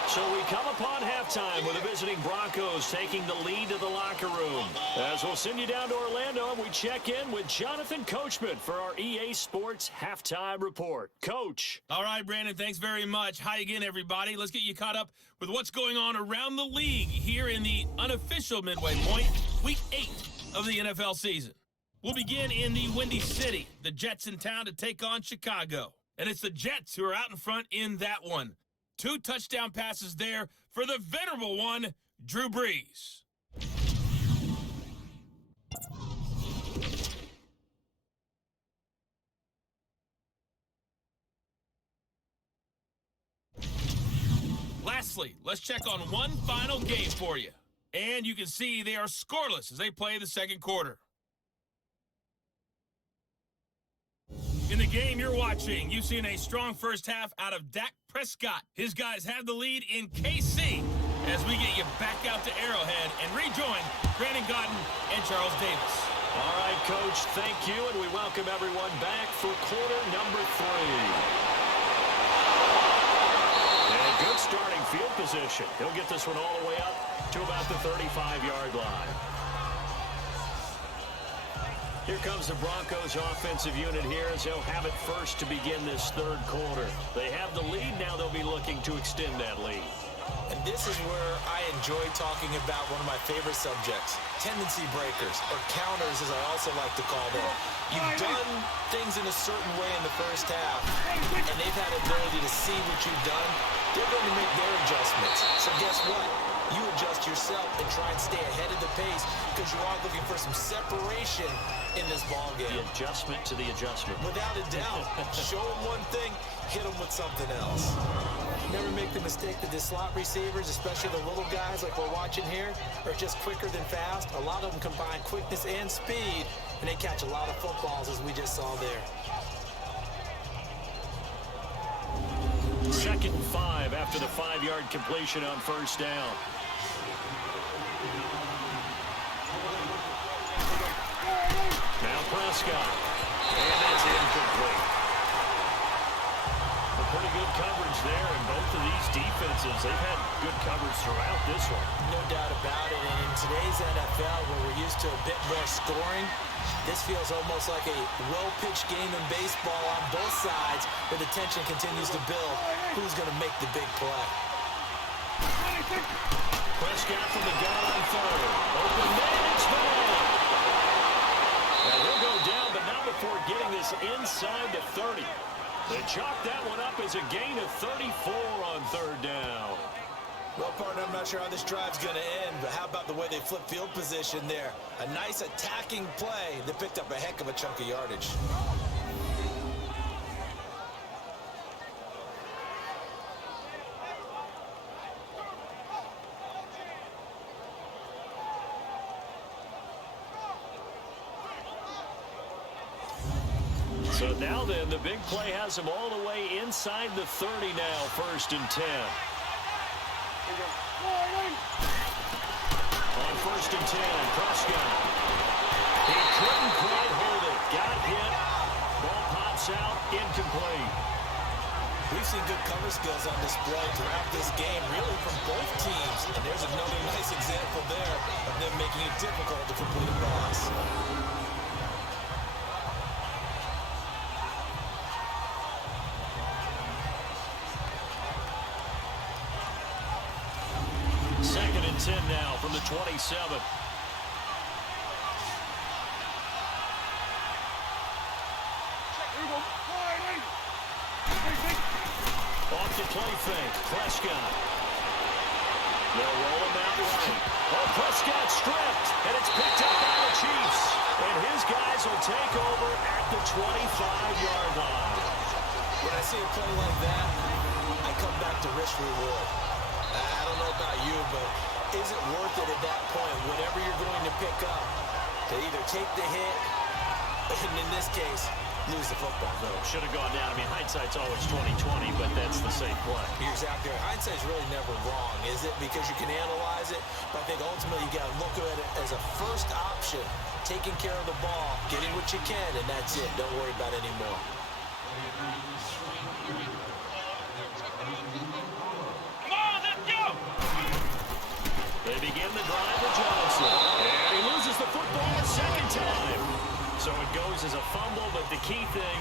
So we come upon halftime with the visiting Broncos taking the lead to the locker room. As we'll send you down to Orlando, and we check in with Jonathan Coachman for our EA Sports Halftime Report. Coach. All right, Brandon, thanks very much. Hi again, everybody. Let's get you caught up with what's going on around the league here in the unofficial midway point, Week 8 of the NFL season. We'll begin in the Windy City, the Jets in town to take on Chicago. And it's the Jets who are out in front in that one. 2 touchdown passes there for the venerable one, Drew Brees. Lastly, let's check on one final game for you. And you can see they are scoreless as they play the second quarter. In the game you're watching, you've seen a strong first half out of Dak Prescott. His guys have the lead in KC as we get you back out to Arrowhead and rejoin Brandon Godden and Charles Davis. All right, Coach, thank you, and we welcome everyone back for quarter number 3. And a good starting field position. He'll get this one all the way up to about the 35-yard line. Here comes the Broncos offensive unit here as they'll have it first to begin this third quarter. They have the lead. Now they'll be looking to extend that lead. And this is where I enjoy talking about one of my favorite subjects, tendency breakers, or counters as I also like to call them. You've done things in a certain way in the first half, and they've had the ability to see what you've done. They're going to make their adjustments. So guess what? You adjust yourself and try and stay ahead of the pace because you are looking for some separation in this ball game. The adjustment to the adjustment. Without a doubt. Show them one thing, hit them with something else. Never make the mistake that the slot receivers, especially the little guys like we're watching here, are just quicker than fast. A lot of them combine quickness and speed, and they catch a lot of footballs as we just saw there. 2nd and 5 after the 5-yard completion on first down. Now Prescott. And that's incomplete. A pretty good coverage there, and both of these defenses, they've had good coverage throughout this one. No doubt about it. And in today's NFL, where we're used to a bit more scoring, this feels almost like a well-pitched game in baseball on both sides where the tension continues to build. Who's going to make the big play? Prescott from the gun on third. Open man, it's there. And he'll go down, but not before getting this inside the 30. They chalk that one up as a gain of 34 on third down. Well, partner, I'm not sure how this drive's going to end, but how about the way they flip field position there? A nice attacking play that picked up a heck of a chunk of yardage. So now then, the big play has them all the way inside the 30 now, 1st and 10. On 1st and 10, Prescott. He couldn't quite hold it. Got hit. Ball pops out, incomplete. We've seen good cover skills on display throughout this game, really from both teams. And there's another nice example there of them making it difficult to complete a pass. and 10 now from the 27. Off the play fake, Prescott. They'll roll him out right. Oh, Prescott stripped, and it's picked up by the Chiefs. And his guys will take over at the 25-yard line. When I see a play like that, I come back to risk reward. I don't know about you, but is it worth it at that point, whatever you're going to pick up, to either take the hit, and in this case, lose the football? No, should have gone down. I mean, hindsight's always 20/20, but that's the same play. You're exactly right. Hindsight's really never wrong, is it? Because you can analyze it, but I think ultimately you got to look at it as a first option, taking care of the ball, getting what you can, and that's it. Don't worry about it anymore. Come on, let's go! They begin the drive with Johnson, and he loses the football a second time. So it goes as a fumble, but the key thing,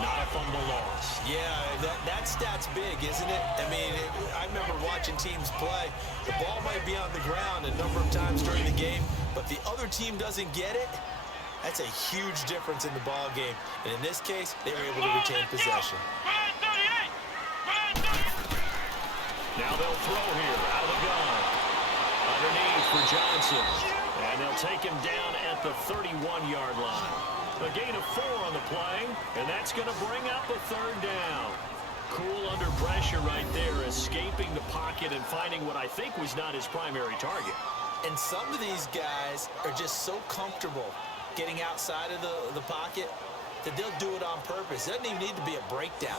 not a fumble loss. Yeah, that stat's big, isn't it? I mean, I remember watching teams play. The ball might be on the ground a number of times during the game, but the other team doesn't get it. That's a huge difference in the ball game. And in this case, they were able to retain possession. Now they'll throw here out of the gun. Underneath for Johnson. And they'll take him down at the 31-yard line. A gain of 4 on the play, and that's going to bring up a third down. Cool under pressure right there, escaping the pocket and finding what I think was not his primary target. And some of these guys are just so comfortable getting outside of the pocket that they'll do it on purpose. It doesn't even need to be a breakdown.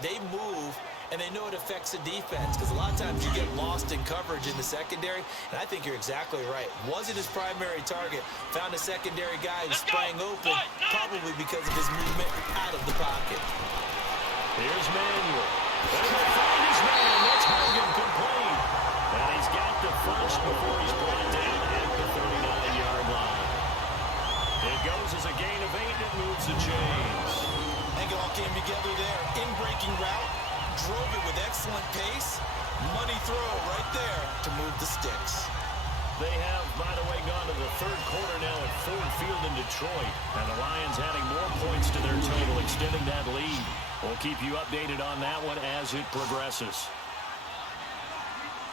They move, and they know it affects the defense, because a lot of times you get lost in coverage in the secondary, and I think you're exactly right. Wasn't his primary target. Found a secondary guy who sprang open, probably because of his movement out of the pocket. Here's Manuel. And they'll find his man. That's Hogan complete. And he's got the first before he's brought down at the 39-yard line. It goes as a gain of 8, and it moves the chains. I think it all came together there. In-breaking route. Drove it with excellent pace. Money throw right there to move the sticks. They have, by the way, gone to the third quarter now at Ford Field in Detroit. And the Lions adding more points to their total, extending that lead. We'll keep you updated on that one as it progresses.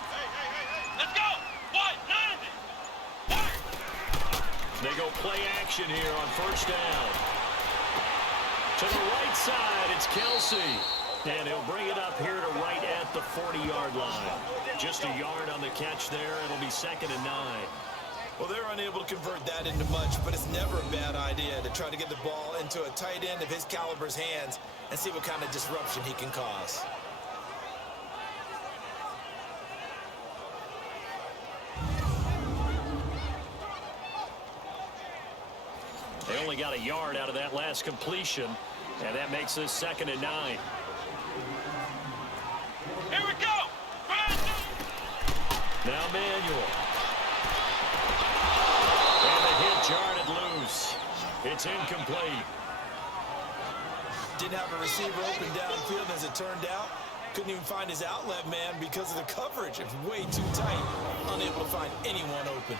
Hey, let's go! What? None! They go play action here on first down. To the right side, it's Kelsey. And he'll bring it up here to right at the 40-yard line. Just a yard on the catch there. It'll be 2nd and 9. Well, they're unable to convert that into much, but it's never a bad idea to try to get the ball into a tight end of his caliber's hands and see what kind of disruption he can cause. They only got a yard out of that last completion, and that makes this 2nd and 9. Here we go! Now Manuel. And the hit jarred it loose. It's incomplete. Didn't have a receiver open downfield as it turned out. Couldn't even find his outlet man because of the coverage. It was way too tight. Unable to find anyone open.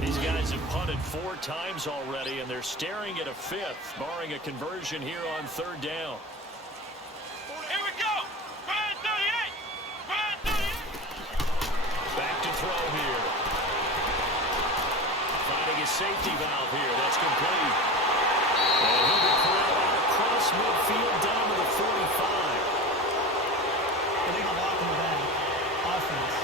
These guys have punted 4 times already, and they're staring at a 5th, barring a conversion here on 3rd down. Here we go! 38! Back to throw here. Finding his safety valve here. That's complete. And he'll be corralled out across midfield down to the 45. Illegal block in the back. Offense.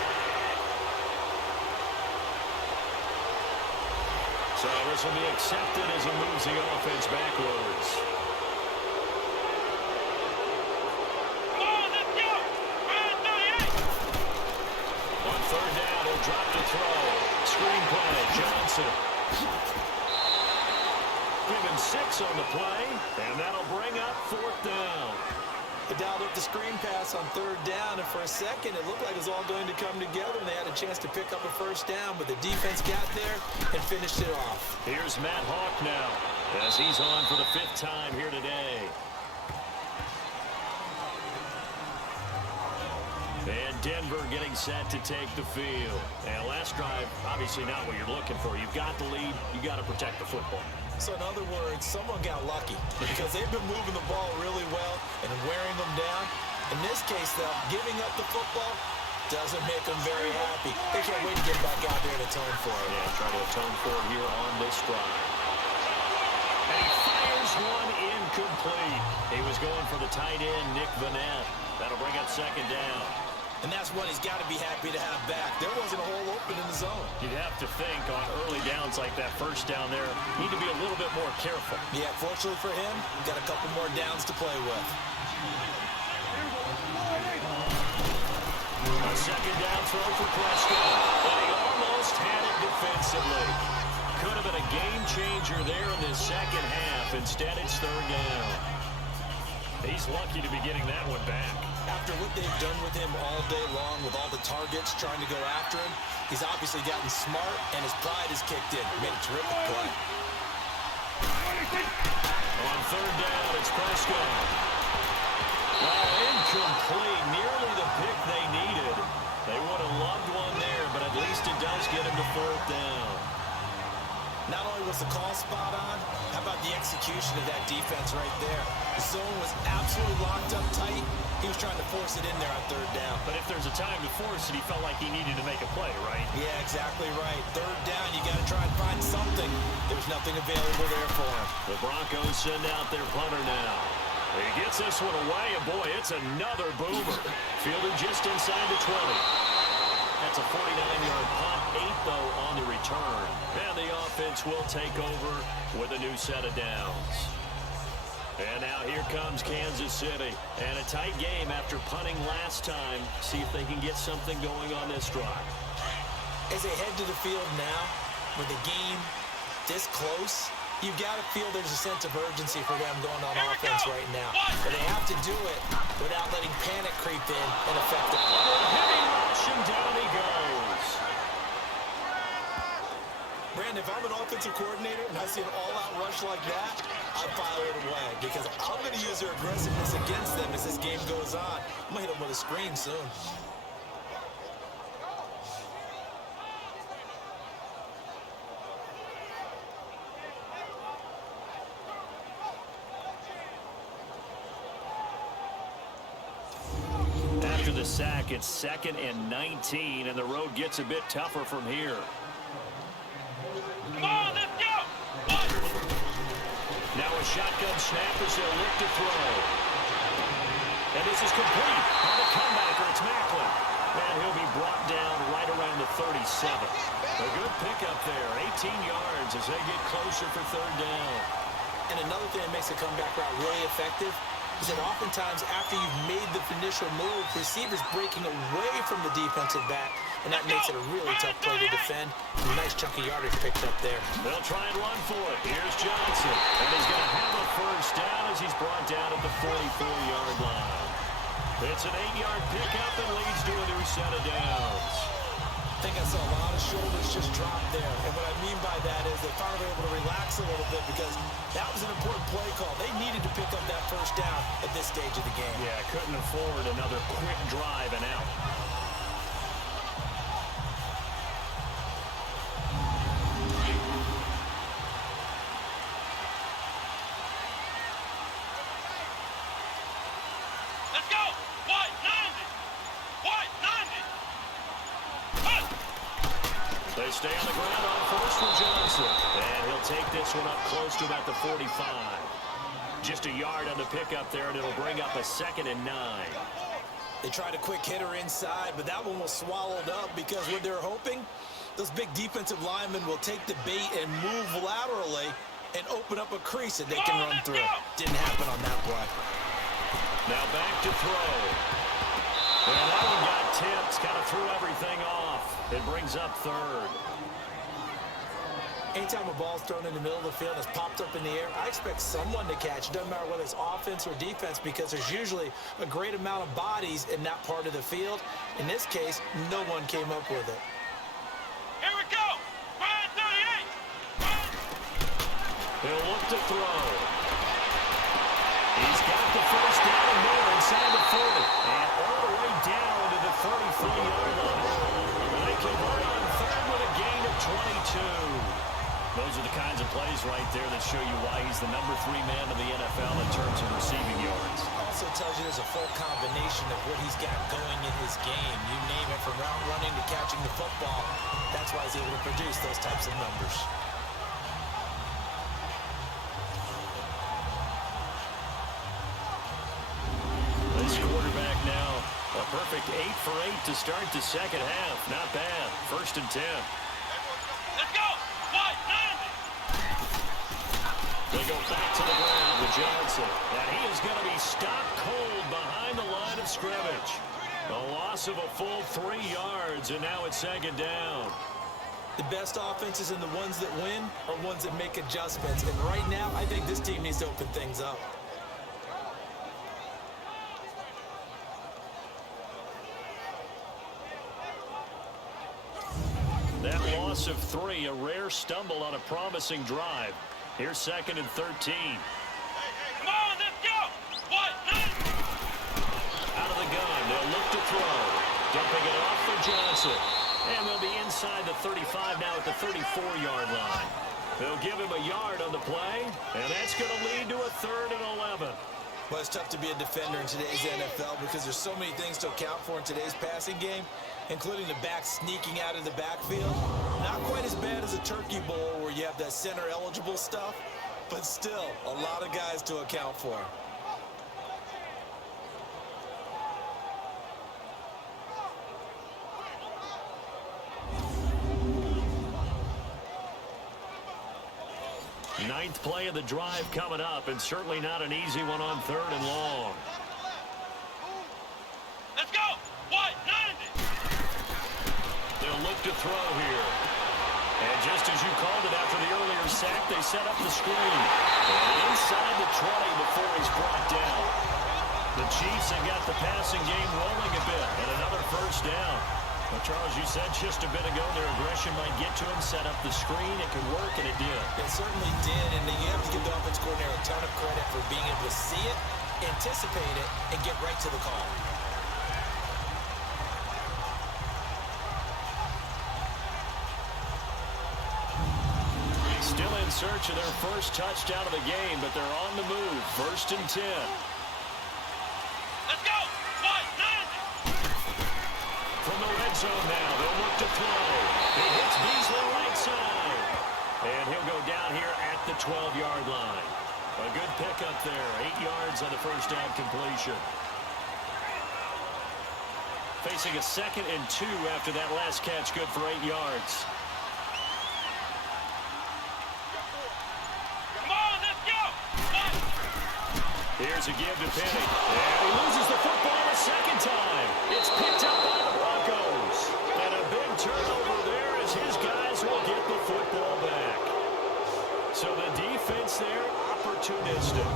So this will be accepted as he moves the offense backwards. Come on, let's go! 38! On 3rd down, he'll drop to throw. Screen play, Johnson. Given 6 on the play, and that'll bring up 4th down. They dialed up the screen pass on third down, and for a second, it looked like it was all going to come together, and they had a chance to pick up a first down, but the defense got there and finished it off. Here's Matt Hawk now, as he's on for the 5th time here today. And Denver getting set to take the field. And last drive, obviously not what you're looking for. You've got the lead. You got to protect the football. So in other words, someone got lucky because they've been moving the ball really well and wearing them down. In this case, though, giving up the football doesn't make them very happy. They can't wait to get back out there and atone for it. Yeah, try to atone for it here on this drive. And he fires one incomplete. He was going for the tight end, Nick Vanette. That'll bring up 2nd down. And that's one he's got to be happy to have back. There wasn't a hole open in the zone. You'd have to think on early downs like that first down there, need to be a little bit more careful. Yeah, fortunately for him, he's got a couple more downs to play with. A 2nd down throw for Prescott. And he almost had it defensively. Could have been a game changer there in this second half. Instead, it's 3rd down. He's lucky to be getting that one back. After what they've done with him all day long, with all the targets trying to go after him, he's obviously gotten smart, and his pride has kicked in. Made a terrific play. On 3rd down, it's Prescott. Well, incomplete. Nearly the pick they needed. They would have loved one there, but at least it does get him to 4th down. Not only was the call spot on, how about the execution of that defense right there? The zone was absolutely locked up tight. He was trying to force it in there on 3rd down. But if there's a time to force it, he felt like he needed to make a play, right? Yeah, exactly right. 3rd down, you got to try and find something. There was nothing available there for him. The Broncos send out their punter now. He gets this one away, and boy, it's another boomer. Fielded just inside the 20. That's a 49-yard punt, 8 though on the return. And the offense will take over with a new set of downs. And now here comes Kansas City. And a tight game after punting last time. See if they can get something going on this drive. As they head to the field now, with the game this close, you've got to feel there's a sense of urgency for them going on offense right now. But they have to do it without letting panic creep in and affect them. Heavy rush, and down he goes. Brandon, if I'm an offensive coordinator and I see an all-out rush like that, I file it away because I'm going to use their aggressiveness against them as this game goes on. I'm going to hit them with a screen soon. After the sack, it's 2nd and 19, and the road gets a bit tougher from here. Come on, let's go! Now a shotgun snap as they'll look to throw. And this is complete on the comebacker. It's Macklin. And he'll be brought down right around the 37. A good pickup there, 18 yards as they get closer for 3rd down. And another thing that makes the comeback route really effective is that oftentimes after you've made the initial move, receivers breaking away from the defensive back, and that makes it a really tough play to defend. A nice chunk of yardage picked up there. They'll try and run for it. Here's Johnson. And he's going to have a 1st down as he's brought down at the 44-yard line. It's an 8-yard pickup and leads to a new set of downs. I think I saw a lot of shoulders just drop there. And what I mean by that is they finally were able to relax a little bit because that was an important play call. They needed to pick up that 1st down at this stage of the game. Yeah, couldn't afford another quick drive and out. Let's go! White 90! White 90! They stay on the ground on 1st for Johnson. And he'll take this one up close to about the 45. Just a yard on the pickup there, and it'll bring up a 2nd and 9. They tried a quick hitter inside, but that one was swallowed up because what they're hoping, those big defensive linemen will take the bait and move laterally and open up a crease that they can run through. Didn't happen on that play. Now back to throw. And that one got tipped, kind of threw everything off. It brings up 3rd. Anytime a ball's thrown in the middle of the field and it's popped up in the air, I expect someone to catch it. Doesn't matter whether it's offense or defense, because there's usually a great amount of bodies in that part of the field. In this case, no one came up with it. Here we go. Ryan 38. He'll look to throw. He's got the first down and more inside the 40. And all the way down to the 33-yard line. They convert on third with a gain of 22. Those are the kinds of plays right there that show you why he's the number 3 man in the NFL in terms of receiving yards. Also tells you there's a full combination of what he's got going in his game. You name it, from route running to catching the football. That's why he's able to produce those types of numbers. This quarterback now, a perfect 8 for 8 to start the second half. Not bad. 1st and 10. Let's go. Wide 90. They go back to the ground with Johnson. And he is going to be stopped cold behind the line of scrimmage. A loss of a full 3 yards, and now it's 2nd down. The best offenses and the ones that win are ones that make adjustments. And right now, I think this team needs to open things up. That loss of 3, a rare stumble on a promising drive. Here's 2nd and 13. Come on, let's go. Wide 90. Out of the gun, they'll look to throw. Dumping it off for Johnson. And they'll be inside the 35 now at the 34-yard line. They'll give him a yard on the play, and that's going to lead to a 3rd and 11. Well, it's tough to be a defender in today's NFL because there's so many things to account for in today's passing game, including the back sneaking out of the backfield. Not quite as bad as a turkey bowl where you have that center-eligible stuff, but still a lot of guys to account for. Ninth play of the drive coming up, and certainly not an easy one on 3rd and long. Let's go. Wide 90. They'll look to throw here. And just as you called it after the earlier sack, they set up the screen. And inside the 20 before he's brought down. The Chiefs have got the passing game rolling a bit, and another 1st down. Well, Charles, you said just a bit ago their aggression might get to him, set up the screen. It could work, and it did. It certainly did, and you have to give the offense coordinator a ton of credit for being able to see it, anticipate it, and get right to the call. Still in search of their first touchdown of the game, but they're on the move. 1st and 10. Let's go. Wide 90. From the red zone now, they'll look to throw. He hits Beasley right side. And he'll go down here at the 12-yard line. A good pickup there. 8 yards on the 1st down completion. Facing a 2nd and 2 after that last catch, good for 8 yards. Come on, let's go. Here's a give to Penny. And he loses the football a 2nd time. It's picked up by the Broncos. And a big turnover there as his guys will get the football back. So the defense there, opportunistic.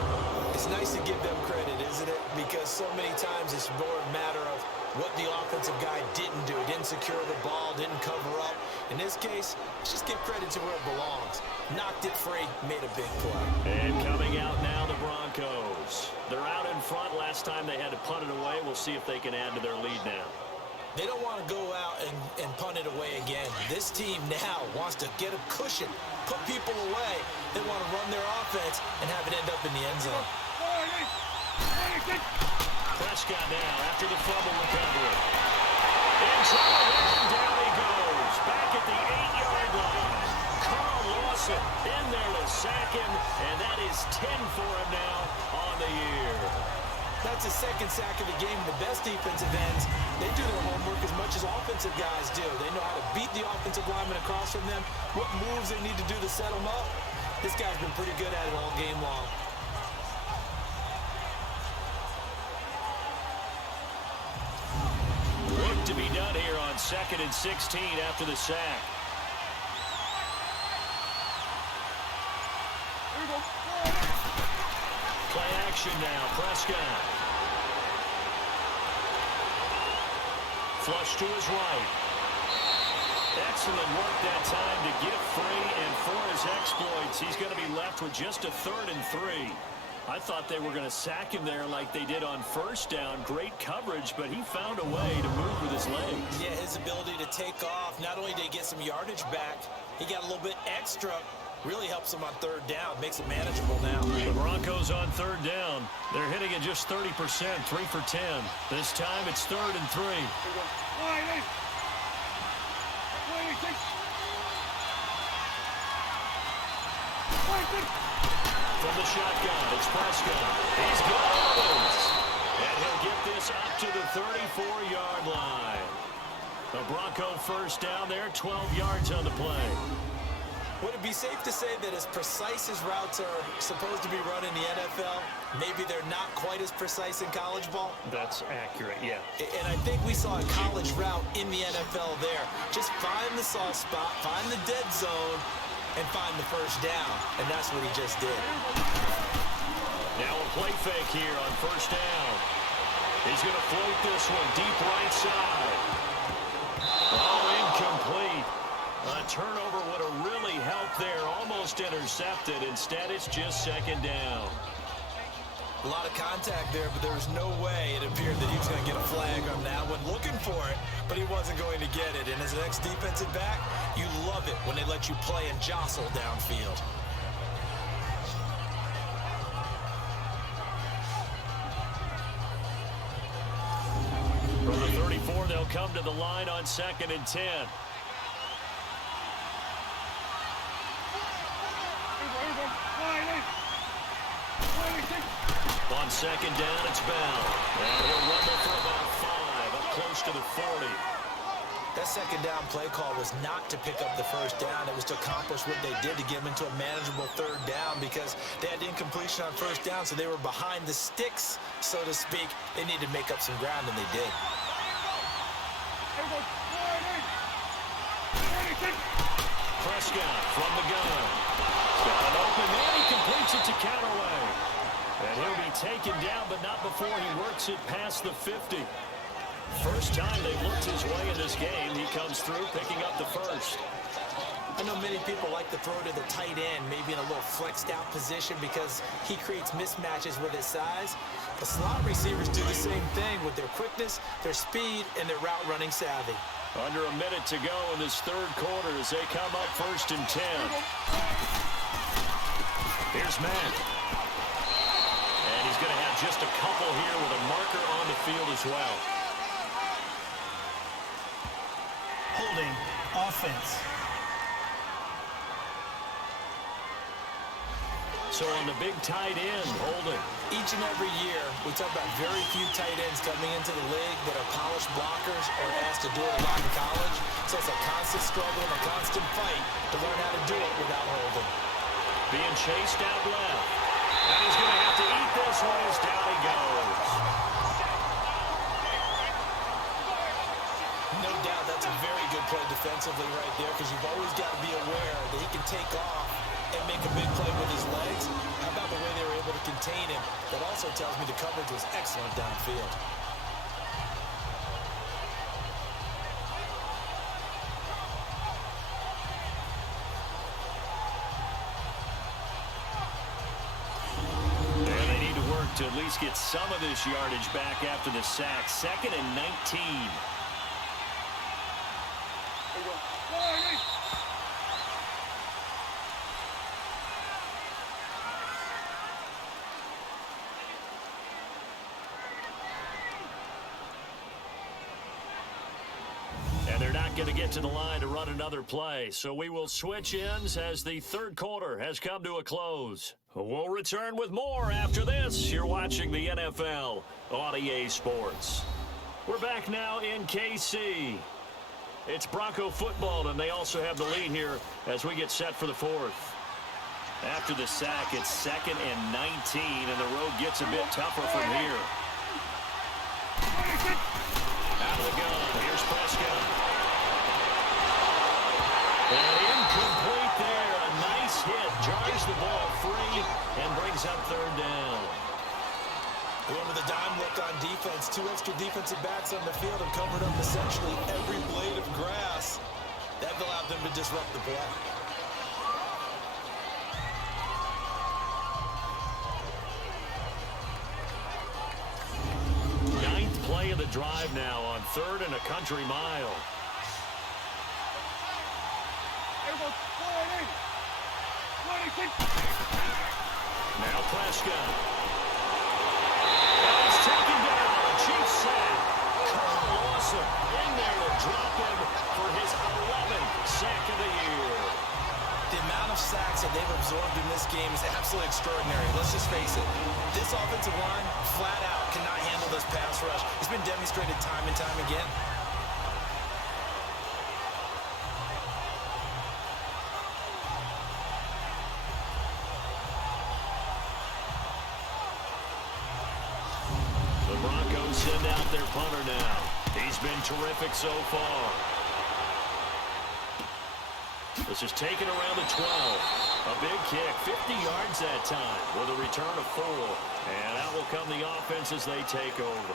It's nice to give them credit, isn't it? Because so many times it's more a matter of what the offensive guy didn't do. Didn't secure the ball, didn't cover up. In this case, just give credit to where it belongs. Knocked it free, made a big play. And coming out now, the Broncos. They're out in front. Last time they had to punt it away. We'll see if they can add to their lead now. They don't want to go out and punt it away again. This team now wants to get a cushion, put people away. They want to run their offense and have it end up in the end zone. Prescott now after the fumble recovery. In trouble, and down he goes. Back at the 8-yard line. Carl Lawson in there to sack him, and that is 10 for him now on the year. That's his 2nd sack of the game. The best defensive ends, they do their homework as much as offensive guys do. They know how to beat the offensive lineman across from them, what moves they need to do to set them up. This guy's been pretty good at it all game long. Work to be done here on 2nd and 16 after the sack. formation now. Prescott. Flush to his right. Excellent work that time to get free, and for his exploits, he's going to be left with just a 3rd and 3. I thought they were going to sack him there like they did on first down. Great coverage, but he found a way to move with his legs. Yeah, his ability to take off, not only did he get some yardage back, he got a little bit extra. Really helps him on 3rd down, makes it manageable now. The Broncos on 3rd down. They're hitting at just 30%, 3 for 10. This time it's 3rd and 3. From the shotgun, it's Prescott. He's got Evans. And he'll get this up to the 34-yard line. The Bronco first down there, 12 yards on the play. Would it be safe to say that as precise as routes are supposed to be run in the NFL, maybe they're not quite as precise in college ball? That's accurate, yeah. And I think we saw a college route in the NFL there. Just find the soft spot, find the dead zone, and find the first down. And that's what he just did. Now a play fake here on first down. He's going to float this one deep right side. Oh, incomplete. A turnover would have really helped there. Almost intercepted. Instead, it's just 2nd down. A lot of contact there, but there was no way it appeared that he was going to get a flag on that one. Looking for it, but he wasn't going to get it. And as an ex-defensive back, you love it when they let you play and jostle downfield. From the 34, they'll come to the line on 2nd and 10. On 2nd down, it's Bell. And he'll rumble for about 5, up close to the 40. That 2nd down play call was not to pick up the first down. It was to accomplish what they did to get him into a manageable 3rd down because they had incompletion on first down, so they were behind the sticks, so to speak. They needed to make up some ground, and they did. Prescott from the gun. He's got an open man. He completes it to Callaway. And he'll be taken down, but not before he works it past the 50. First time they've looked his way in this game. He comes through picking up the first. I know many people like to throw to the tight end, maybe in a little flexed out position because he creates mismatches with his size. The slot receivers do the same thing with their quickness, their speed, and their route running savvy. Under a minute to go in this 3rd quarter as they come up 1st and 10. Here's Matt. And he's going to have just a couple here with a marker on the field as well. Holding offense. So on the big tight end, holding. Each and every year, we talk about very few tight ends coming into the league that are polished blockers or asked to do it a lot in college. So it's a constant struggle and a constant fight to learn how to do it without holding. Being chased out left. And he's going to have to eat this one as down he goes. No doubt that's a very good play defensively right there because you've always got to be aware that he can take off and make a big play with his legs. How about the way they were able to contain him? That also tells me the coverage was excellent downfield. And they need to work to at least get some of this yardage back after the sack. 2nd and 19. Going to get to the line to run another play, so we will switch ends as the 3rd quarter has come to a close. We'll return with more after this. You're watching the NFL on EA Sports. We're back now in KC. It's Bronco football, and they also have the lead here as we get set for the 4th. After the sack, it's 2nd and 19, and the road gets a bit tougher from here. Out of the gun, here's Prescott. And incomplete there. A nice hit. Jars the ball free and brings up 3rd down. a dime look on defense. 2 extra defensive backs on the field and covered up essentially every blade of grass. That allowed them to disrupt the play. Ninth play of the drive now on 3rd and a country mile. Now Prescott. And he's taken down. Chiefs sack. Carl Lawson in there to drop him for his 11th sack of the year. The amount of sacks that they've absorbed in this game is absolutely extraordinary. Let's just face it. This offensive line, flat out, cannot handle this pass rush. It's been demonstrated time and time again. The Broncos send out their punter now. He's been terrific so far. This is taken around the 12. A big kick, 50 yards that time with a return of 4. And out will come the offense as they take over.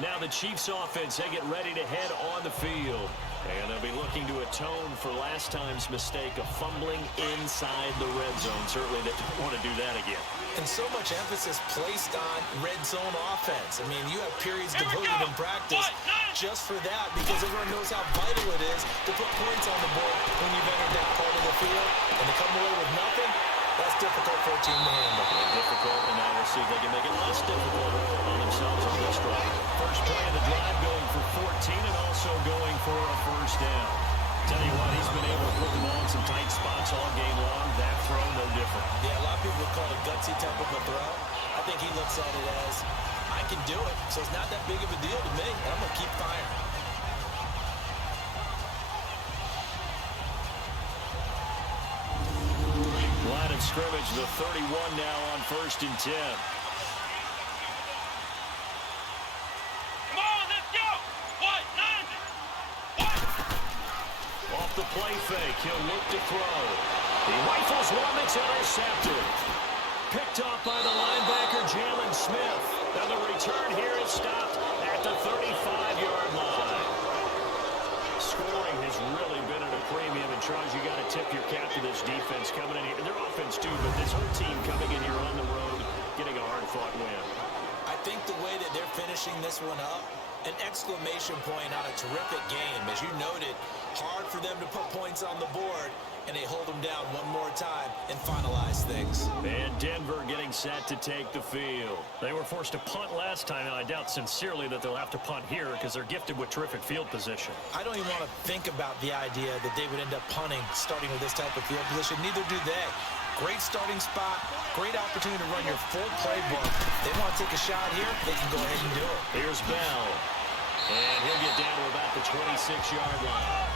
Now the Chiefs offense, they get ready to head on the field. And they'll be looking to atone for last time's mistake of fumbling inside the red zone. Certainly they don't want to do that again. And so much emphasis placed on red zone offense. I mean, you have periods devoted in practice just for that because everyone knows how vital it is to put points on the board when you've entered that part of the field. And to come away with nothing, that's difficult for a team to handle. Difficult, and now we'll see if they can make it less difficult on themselves on this drive. First play of the drive going for 14 and also going for a first down. Tell you what, he's been able to put the ball in some tight spots all game long. That throw, no different. Yeah, a lot of people would call it a gutsy type of a throw. I think he looks at it as, I can do it, so it's not that big of a deal to me, and I'm going to keep firing. Line of scrimmage, the 31 now on 1st and 10. Come on, let's go. What? 90. What? Off the play fake, he'll look to throw. He rifles one that's intercepted. Picked off by the linebacker, Jalen Smith. And the return here is stopped at the 35-yard line. Scoring has really been at a premium, and Charles, you got to tip your cap to this defense coming in here. And their offense, too, but this whole team coming in here on the road, getting a hard-fought win. I think the way that they're finishing this one up, an exclamation point on a terrific game. As you noted, hard for them to put points on the board, and they hold them down one more time and finalize things. And Denver getting set to take the field. They were forced to punt last time, and I doubt sincerely that they'll have to punt here because they're gifted with terrific field position. I don't even want to think about the idea that they would end up punting starting with this type of field position. Neither do they. Great starting spot, great opportunity to run your full playbook. They want to take a shot here, they can go ahead and do it. Here's Bell. And he'll get down to about the 26-yard line.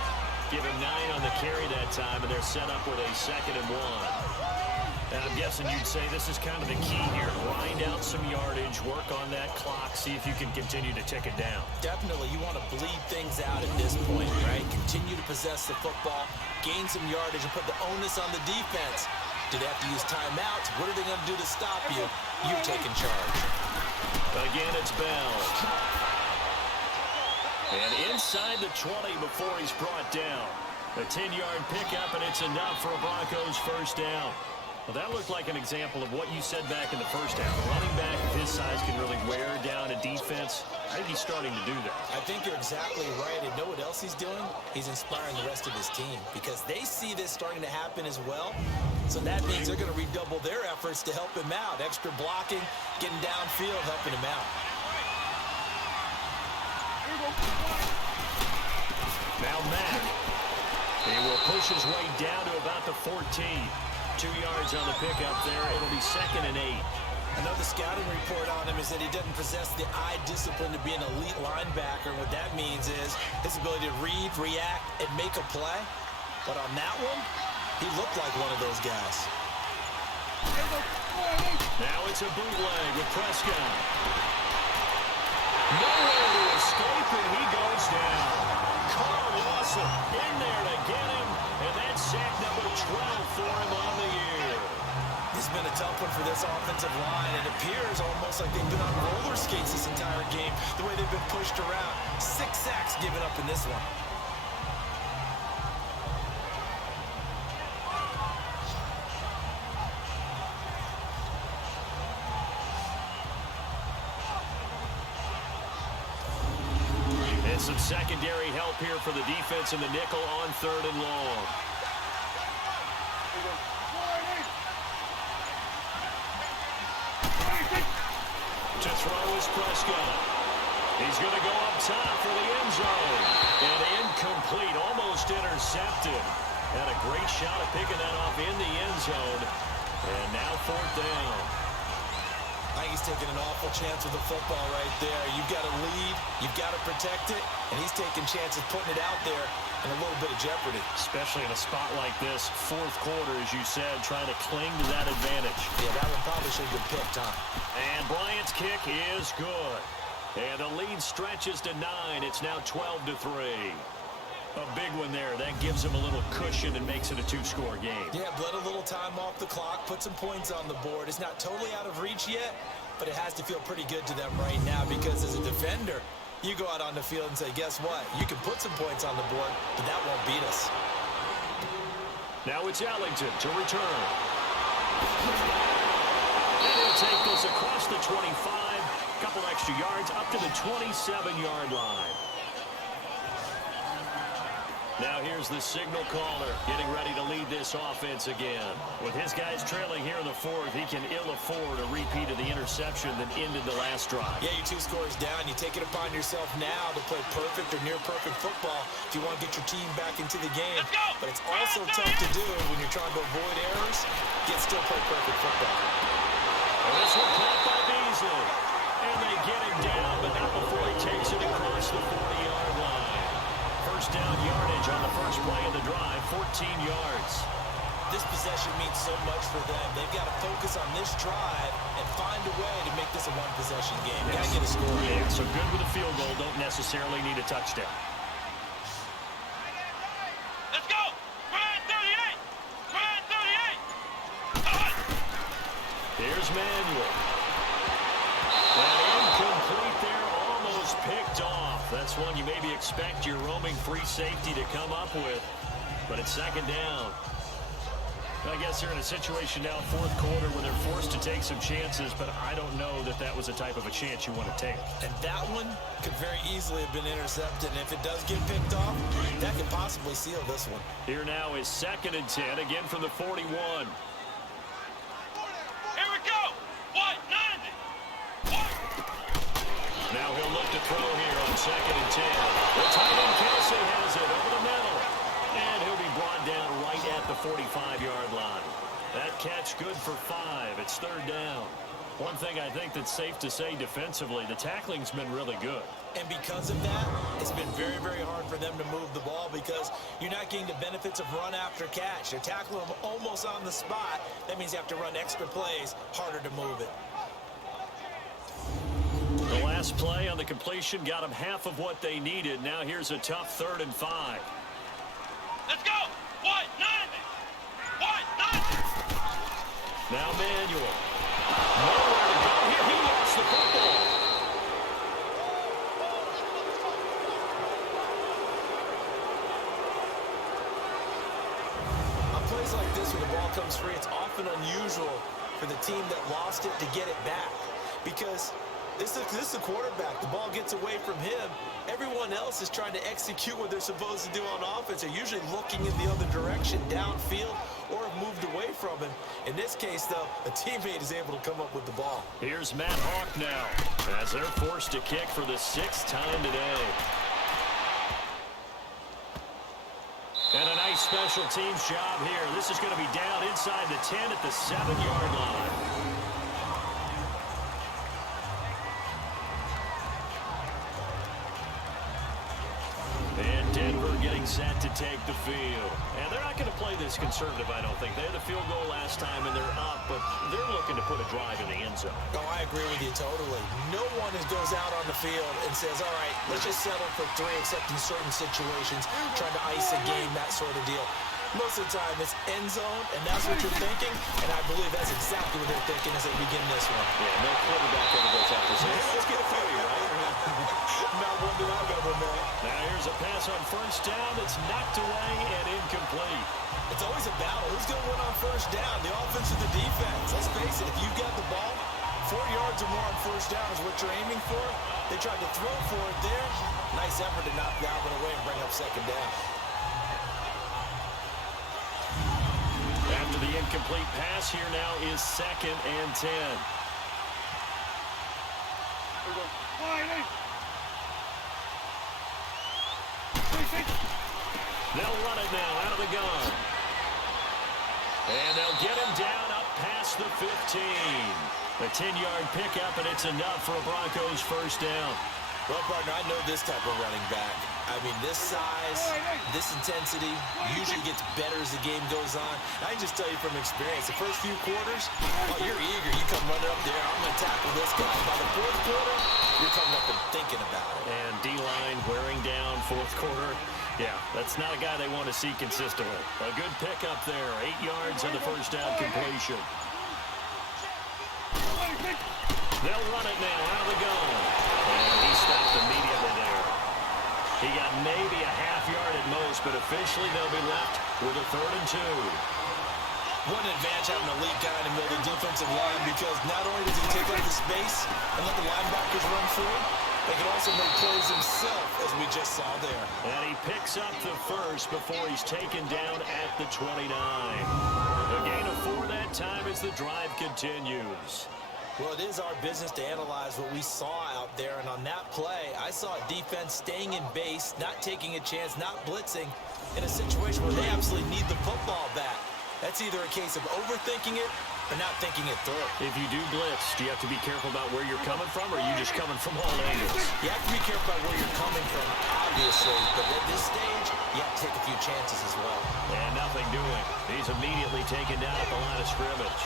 Give him 9 on the carry that time, and they're set up with a 2nd and 1. And I'm guessing you'd say this is kind of the key here. Grind out some yardage, work on that clock, see if you can continue to tick it down. Definitely, you want to bleed things out at this point, right? Continue to possess the football, gain some yardage, and put the onus on the defense. Do they have to use timeouts? What are they going to do to stop you? You're taking charge. Again, it's Bell. And inside the 20 before he's brought down. A 10-yard pickup, and it's enough for a Broncos first down. Well, that looked like an example of what you said back in the first half. A running back of his size can really wear down a defense. I think he's starting to do that. I think you're exactly right. And know what else he's doing? He's inspiring the rest of his team because they see this starting to happen as well. So that means they're going to redouble their efforts to help him out. Extra blocking, getting downfield, helping him out. Now Mack. He will push his way down to about the 14. 2 yards on the pickup there. It'll be 2nd and 8. Another scouting report on him is that he doesn't possess the eye discipline to be an elite linebacker. And what that means is his ability to read, react, and make a play. But on that one, he looked like one of those guys. Now it's a bootleg with Prescott. Nowhere to escape, and he goes down. Carl Lawson in there to get him, and that's sack number 12 for him on the year. This has been a tough one for this offensive line. It appears almost like they've been on roller skates this entire game, the way they've been pushed around. 6 sacks given up in this one. And some secondary help here for the defense in the nickel on 3rd and long. To throw is Prescott. He's going to go up top for the end zone. And incomplete, almost intercepted. Had a great shot at picking that off in the end zone. And now 4th down. I think he's taking an awful chance with the football right there. You've got to lead, you've got to protect it, and he's taking chances putting it out there in a little bit of jeopardy. Especially in a spot like this, 4th quarter, as you said, trying to cling to that advantage. Yeah, that one probably should have been picked, huh? And Bryant's kick is good. And the lead stretches to 9. It's now 12-3. A big one there. That gives him a little cushion and makes it a 2-score game. Yeah, bled a little time off the clock, put some points on the board. It's not totally out of reach yet, but it has to feel pretty good to them right now because as a defender, you go out on the field and say, guess what? You can put some points on the board, but that won't beat us. Now it's Ellington to return. And he'll take this across the 25, couple extra yards up to the 27-yard line. Now here's the signal caller getting ready to lead this offense again. With his guys trailing here in the 4th, he can ill afford a repeat of the interception that ended the last drive. Yeah, you're 2 scores down. You take it upon yourself now to play perfect or near-perfect football if you want to get your team back into the game. But it's also tough to do when you're trying to avoid errors, yet still play perfect football. And this one caught by Beasley. And they get him down, but not before he takes it across the 40-yard line. First down yardage on the first play of the drive, 14 yards. This possession means so much for them. They've got to focus on this drive and find a way to make this a one-possession game. Got to get a score. Yeah, so good with a field goal, don't necessarily need a touchdown. Let's go! Ryan 38! Ryan 38! Here's Manuel. And incomplete there, almost picked off. That's one you maybe expect your roaming free safety to come up with. But it's 2nd down. I guess they're in a situation now, 4th quarter, where they're forced to take some chances, but I don't know that that was the type of a chance you want to take. And that one could very easily have been intercepted. And if it does get picked off, that could possibly seal this one. Here now is 2nd and 10, again from the 41. Here we go! What? 90! What? Now he'll look to throw here on 2nd and 10. The tight end Kelsey has it over the middle. And he'll be brought down right at the 45-yard line. That catch good for 5. It's 3rd down. One thing I think that's safe to say defensively, the tackling's been really good. And because of that, it's been very, very hard for them to move the ball because you're not getting the benefits of run after catch. They're tackling them almost on the spot. That means you have to run extra plays, harder to move it. The last play on the completion got them half of what they needed. Now here's a tough 3rd and 5. Let's go! What? 90! What? 90! Now Manuel. Nowhere to go here. He lost the football. On plays like this where the ball comes free, it's often unusual for the team that lost it to get it back because this is the quarterback. The ball gets away from him. Everyone else is trying to execute what they're supposed to do on offense. They're usually looking in the other direction, downfield, or have moved away from him. In this case, though, a teammate is able to come up with the ball. Here's Matt Hawk now as they're forced to kick for the 6th time today. And a nice special teams job here. This is going to be down inside the 10 at the 7-yard line. And Denver getting set to take the field. And they're not going to play this conservative, I don't think. They had the field goal last time, and they're up, but they're looking to put a drive in the end zone. Oh, I agree with you totally. No one goes out on the field and says, all right, let's just settle for 3, except in certain situations, trying to ice a game, that sort of deal. Most of the time, it's end zone, and that's what you're thinking, and I believe that's exactly what they're thinking as they begin this one. Yeah, no quarterback ever goes out there. Let's get a failure, right? Not one that I've ever met. Now here's a pass on first down. It's knocked away and incomplete. It's always a battle. Who's going to win on first down, the offense or the defense? Let's face it, if you've got the ball, 4 yards or more on first down is what you're aiming for. They tried to throw for it there. Nice effort to knock that one away and bring up second down. After the incomplete pass, here now is 2nd and 10. They'll run it now out of the gun. And they'll get him down up past the 15. A 10-yard pickup, and it's enough for a Broncos first down. Well, partner, I know this type of running back. I mean, this size, this intensity usually gets better as the game goes on. I can just tell you from experience, the first few quarters, oh, you're eager. You come running up there, I'm going to tackle this guy. By the fourth quarter, you're coming up and thinking about it. And D-line wearing down fourth quarter. Yeah, that's not a guy they want to see consistently. A good pickup there, 8 yards on the first down completion. They'll run it now out of the gun. And he stopped immediately there. He got maybe a half yard at most, but officially they'll be left with a 3rd and 2. What an advantage having an elite guy in the middle of the defensive line, because not only does he take up the space and let the linebackers run free, they can also make plays himself, as we just saw there. And he picks up the first before he's taken down at the 29. A gain of 4 that time as the drive continues. Well, it is our business to analyze what we saw out there, and on that play, I saw a defense staying in base, not taking a chance, not blitzing, in a situation where they absolutely need the football back. That's either a case of overthinking it or not thinking it through. If you do blitz, do you have to be careful about where you're coming from, or are you just coming from all angles? You have to be careful about where you're coming from, obviously, but at this stage, you have to take a few chances as well. And nothing doing. He's immediately taken down at the line of scrimmage.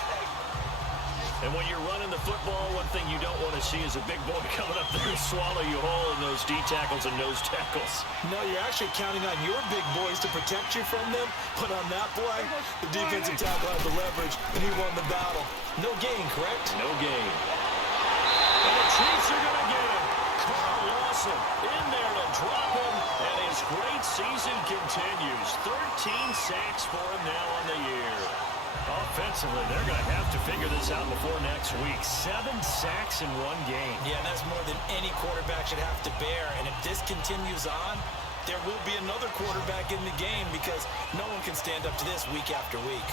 And when you're running the football, one thing you don't want to see is a big boy coming up there and swallow you whole in those D tackles and nose tackles. No, you're actually counting on your big boys to protect you from them. But on that play, the defensive tackle had the leverage, and he won the battle. No gain, correct? No gain. And the Chiefs are going to get him. Carl Lawson in there to drop him, and his great season continues. 13 sacks for him now on the year. Offensively, they're going to have to figure this out before next week. 7 sacks in 1 game. Yeah, that's more than any quarterback should have to bear. And if this continues on, there will be another quarterback in the game, because no one can stand up to this week after week.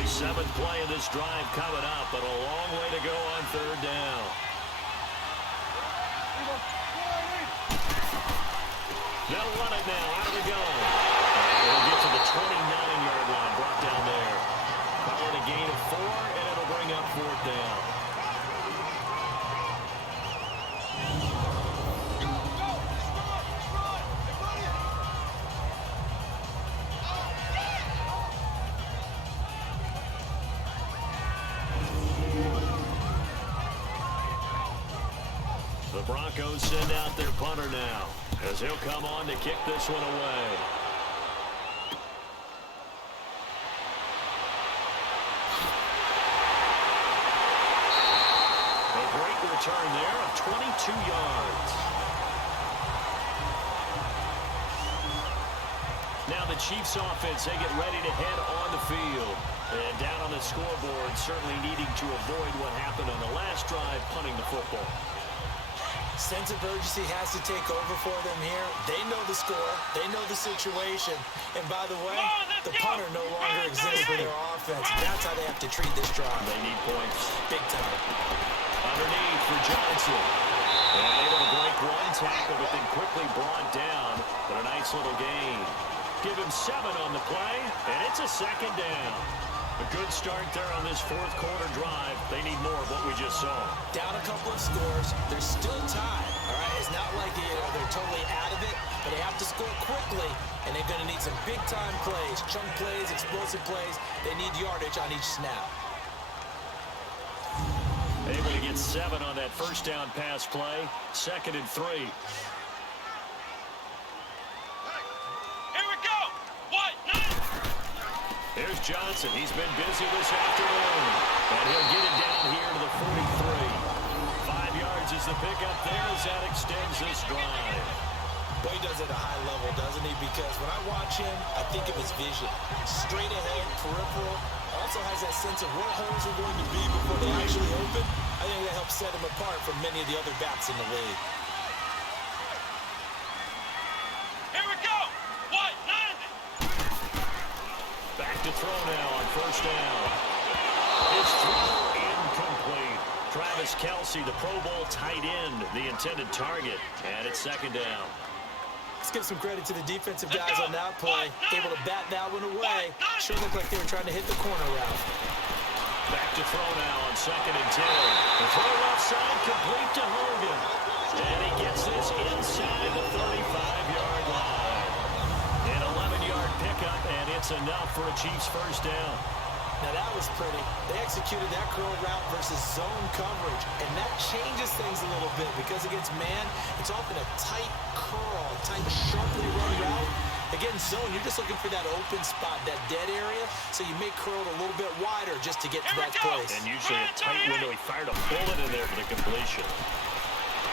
The 7th play of this drive coming up, but a long way to go on 3rd down. They'll run it now out of the gun. It'll get to the 29-yard line, brought down there. Call it a gain of 4, and it'll bring up 4th down. The Broncos send out their punter now, as he'll come on to kick this one away. A great return there of 22 yards. Now the Chiefs offense, they get ready to head on the field. And down on the scoreboard, certainly needing to avoid what happened on the last drive, punting the football. Sense of urgency has to take over for them here. They know the score. They know the situation. And by the way, the punter no longer exists for their offense. That's how they have to treat this drive. They need points. Big time. Underneath for Johnson. And able to break 1 tackle, but then quickly brought down. But a nice little gain. Give him 7 on the play, and it's a 2nd down. A good start there on this 4th quarter drive. They need more of what we just saw. Down a couple of scores. They're still tied. All right, it's not like they're totally out of it, but they have to score quickly, and they're going to need some big-time plays, chunk plays, explosive plays. They need yardage on each snap. Able to get 7 on that first down pass play. 2nd and 3. Here's Johnson. He's been busy this afternoon. And he'll get it down here to the 43. 5 yards is the pickup there as that extends this drive. Well, he does it at a high level, doesn't he? Because when I watch him, I think of his vision. Straight ahead, peripheral. Also has that sense of where holes are going to be before they actually open. I think that helps set him apart from many of the other backs in the league. Here we go. What? 90. Back to throw now on first down. His throw incomplete. Travis Kelce, the Pro Bowl tight end, the intended target. And it's second down. Let's give some credit to the defensive guys on that play. Able to bat that one away. Sure looked like they were trying to hit the corner route. Back to throw now on second and 10. The throw left side complete to Hogan. And he gets this inside the 35-yard line. An 11-yard pickup, and it's enough for a Chiefs first down. Now that was pretty. They executed that curl route versus zone coverage, and that changes things a little bit because against man, it's often a tight curl, tight, sharply run route. Against zone, you're just looking for that open spot, that dead area, so you make curl a little bit wider just to get to that place. And usually a tight window. He fired a bullet in there for the completion.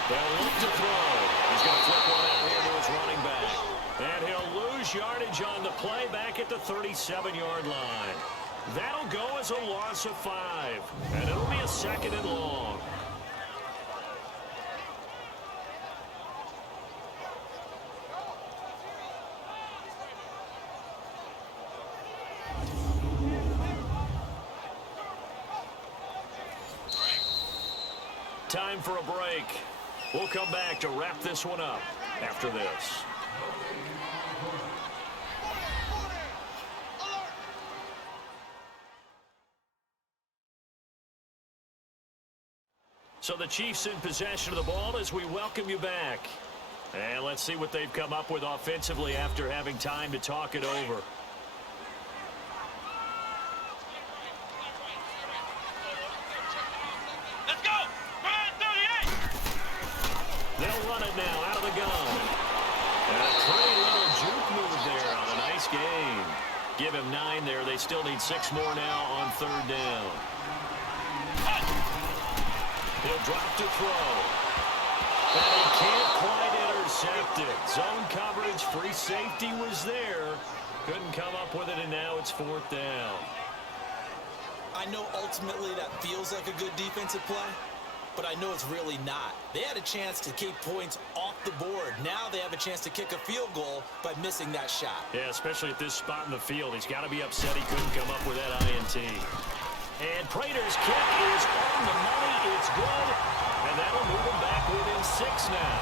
They'll look to throw. He's going to flip one out here to his running back. And he'll lose yardage on the play back at the 37-yard line. That'll go as a loss of 5, and it'll be a second and long. Time for a break. We'll come back to wrap this one up after this. So the Chiefs in possession of the ball as we welcome you back. And let's see what they've come up with offensively after having time to talk it over. Let's go. Run 38. They'll run it now out of the gun. And a pretty little juke move there on a nice game. Give him 9 there. They still need 6 more now on third down. He'll drop to throw. And he can't quite intercept it. Zone coverage, free safety was there. Couldn't come up with it, and now it's fourth down. I know ultimately that feels like a good defensive play, but I know it's really not. They had a chance to keep points off the board. Now they have a chance to kick a field goal by missing that shot. Yeah, especially at this spot in the field. He's got to be upset he couldn't come up with that INT. And Prater's kick is on the money. It's good. And that'll move them back within 6 now.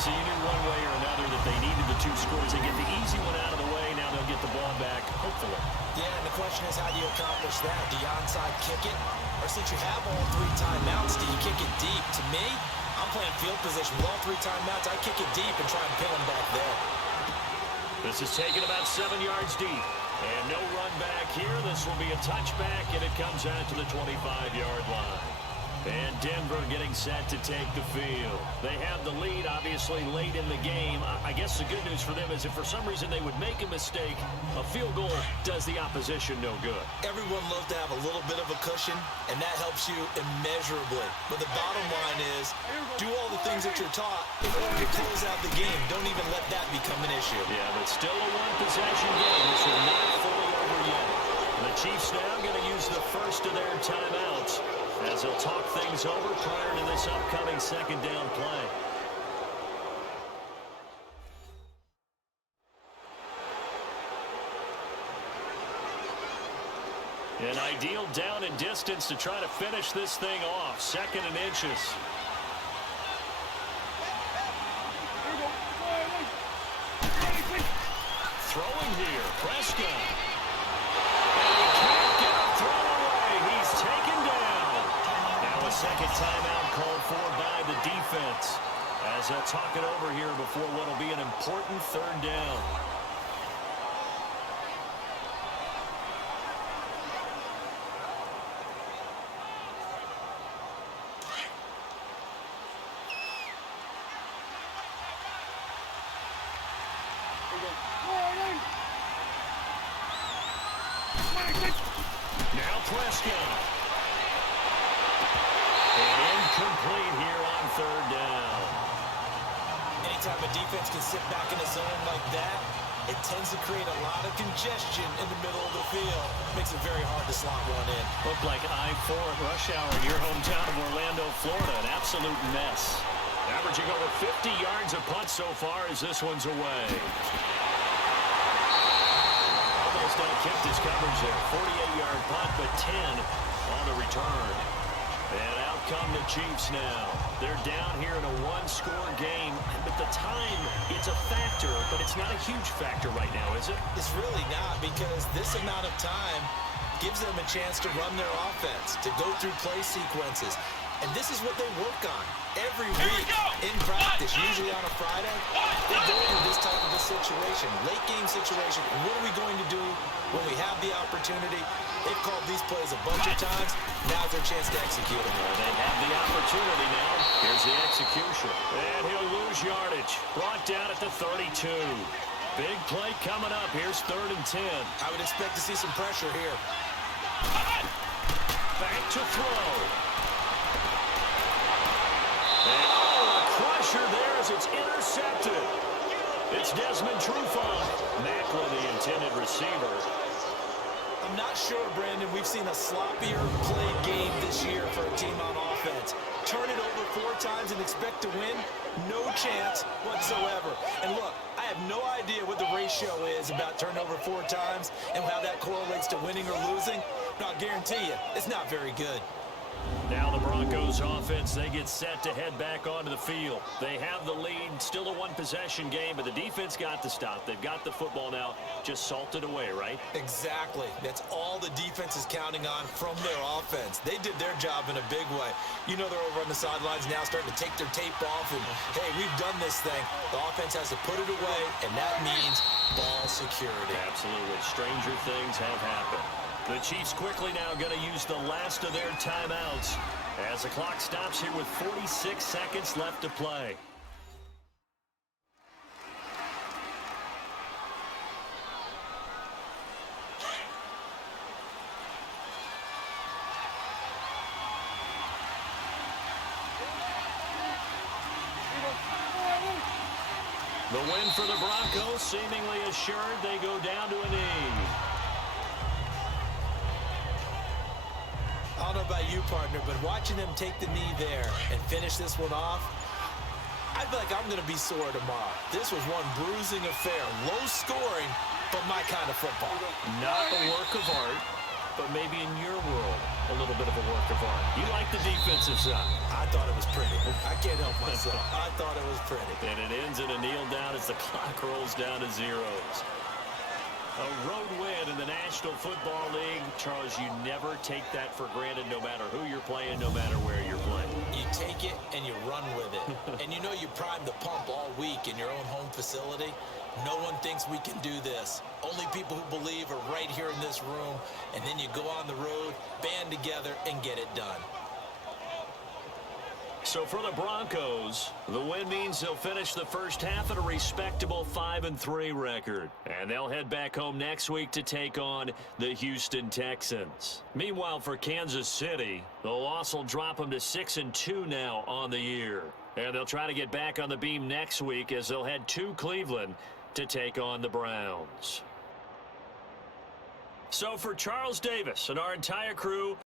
So you knew one way or another that they needed the 2 scores. They get the easy one out of the way. Now they'll get the ball back, hopefully. Yeah, and the question is, how do you accomplish that? Do you onside kick it? Or since you have all 3 timeouts, do you kick it deep? To me, I'm playing field position with all 3 timeouts. I kick it deep and try and pin them back there. This is taken about 7 yards deep. And no run back here. This will be a touchback, and it comes out to the 25-yard line. And Denver getting set to take the field. They have the lead, obviously, late in the game. I guess the good news for them is if for some reason they would make a mistake, a field goal does the opposition no good. Everyone loves to have a little bit of a cushion, and that helps you immeasurably. But the bottom line is, do all the things that you're taught in order to close out the game. Don't even let that become an issue. Yeah, but still a one-possession game. This is not fully over yet. The Chiefs now going to use the first of their timeouts as they'll talk things over prior to this upcoming second down play. An ideal down and distance to try to finish this thing off. 2nd and inches. Throwing here, Prescott. And he can't get a throw away. He's taken down. Now a second timeout called for by the defense as they'll talk it over here before what will be an important third down. complete here on third down. Anytime a defense can sit back in a zone like that, it tends to create a lot of congestion in the middle of the field. Makes it very hard to slot one in. Looked like I-4 at rush hour in your hometown of Orlando, Florida. An absolute mess. Averaging over 50 yards a punt so far as this one's away. Almost outkicked his coverage there. 48-yard punt, but 10 on the return. And out come the Chiefs now. They're down here in a one-score game. But the time, it's a factor, but it's not a huge factor right now, is it? It's really not, because this amount of time gives them a chance to run their offense, to go through play sequences. And this is what they work on every week in practice, usually on a Friday. They go into this type of a situation, late game situation. What are we going to do when we have the opportunity? They've called these plays a bunch of times. Now's their chance to execute them. Well, they have the opportunity now. Here's the execution. And he'll lose yardage. Brought down at the 32. Big play coming up. Here's 3rd and 10. I would expect to see some pressure here. Back to throw. And a crusher there as it's intercepted. It's Desmond Trufant. Macklin, the intended receiver. I'm not sure, Brandon, we've seen a sloppier play game this year for a team on offense. Turn it over 4 times and expect to win? No chance whatsoever. And look, I have no idea what the ratio is about turnover 4 times and how that correlates to winning or losing. But I'll guarantee you, it's not very good. Now the Broncos offense, they get set to head back onto the field. They have the lead, still a one-possession game, but the defense got the stop. They've got the football now, just salted away, right? Exactly. That's all the defense is counting on from their offense. They did their job in a big way. You know they're over on the sidelines now starting to take their tape off and, hey, we've done this thing. The offense has to put it away, and that means ball security. Absolutely. Stranger things have happened. The Chiefs quickly now going to use the last of their timeouts as the clock stops here with 46 seconds left to play. The win for the Broncos, seemingly assured. They go down to a knee. I don't know about you, partner, but watching them take the knee there and finish this one off, I feel like I'm going to be sore tomorrow. This was one bruising affair. Low scoring, but my kind of football. Not a work of art, but maybe in your world, a little bit of a work of art. You like the defensive side. I thought it was pretty. I can't help myself. I thought it was pretty. And it ends in a kneel down as the clock rolls down to zeros. A road win in the National Football League. Charles, you never take that for granted no matter who you're playing, no matter where you're playing. You take it and you run with it. And you know you prime the pump all week in your own home facility. No one thinks we can do this. Only people who believe are right here in this room. And then you go on the road, band together, and get it done. So for the Broncos, the win means they'll finish the first half at a respectable 5-3 record. And they'll head back home next week to take on the Houston Texans. Meanwhile, for Kansas City, the loss will drop them to 6-2 now on the year. And they'll try to get back on the beam next week as they'll head to Cleveland to take on the Browns. So for Charles Davis and our entire crew,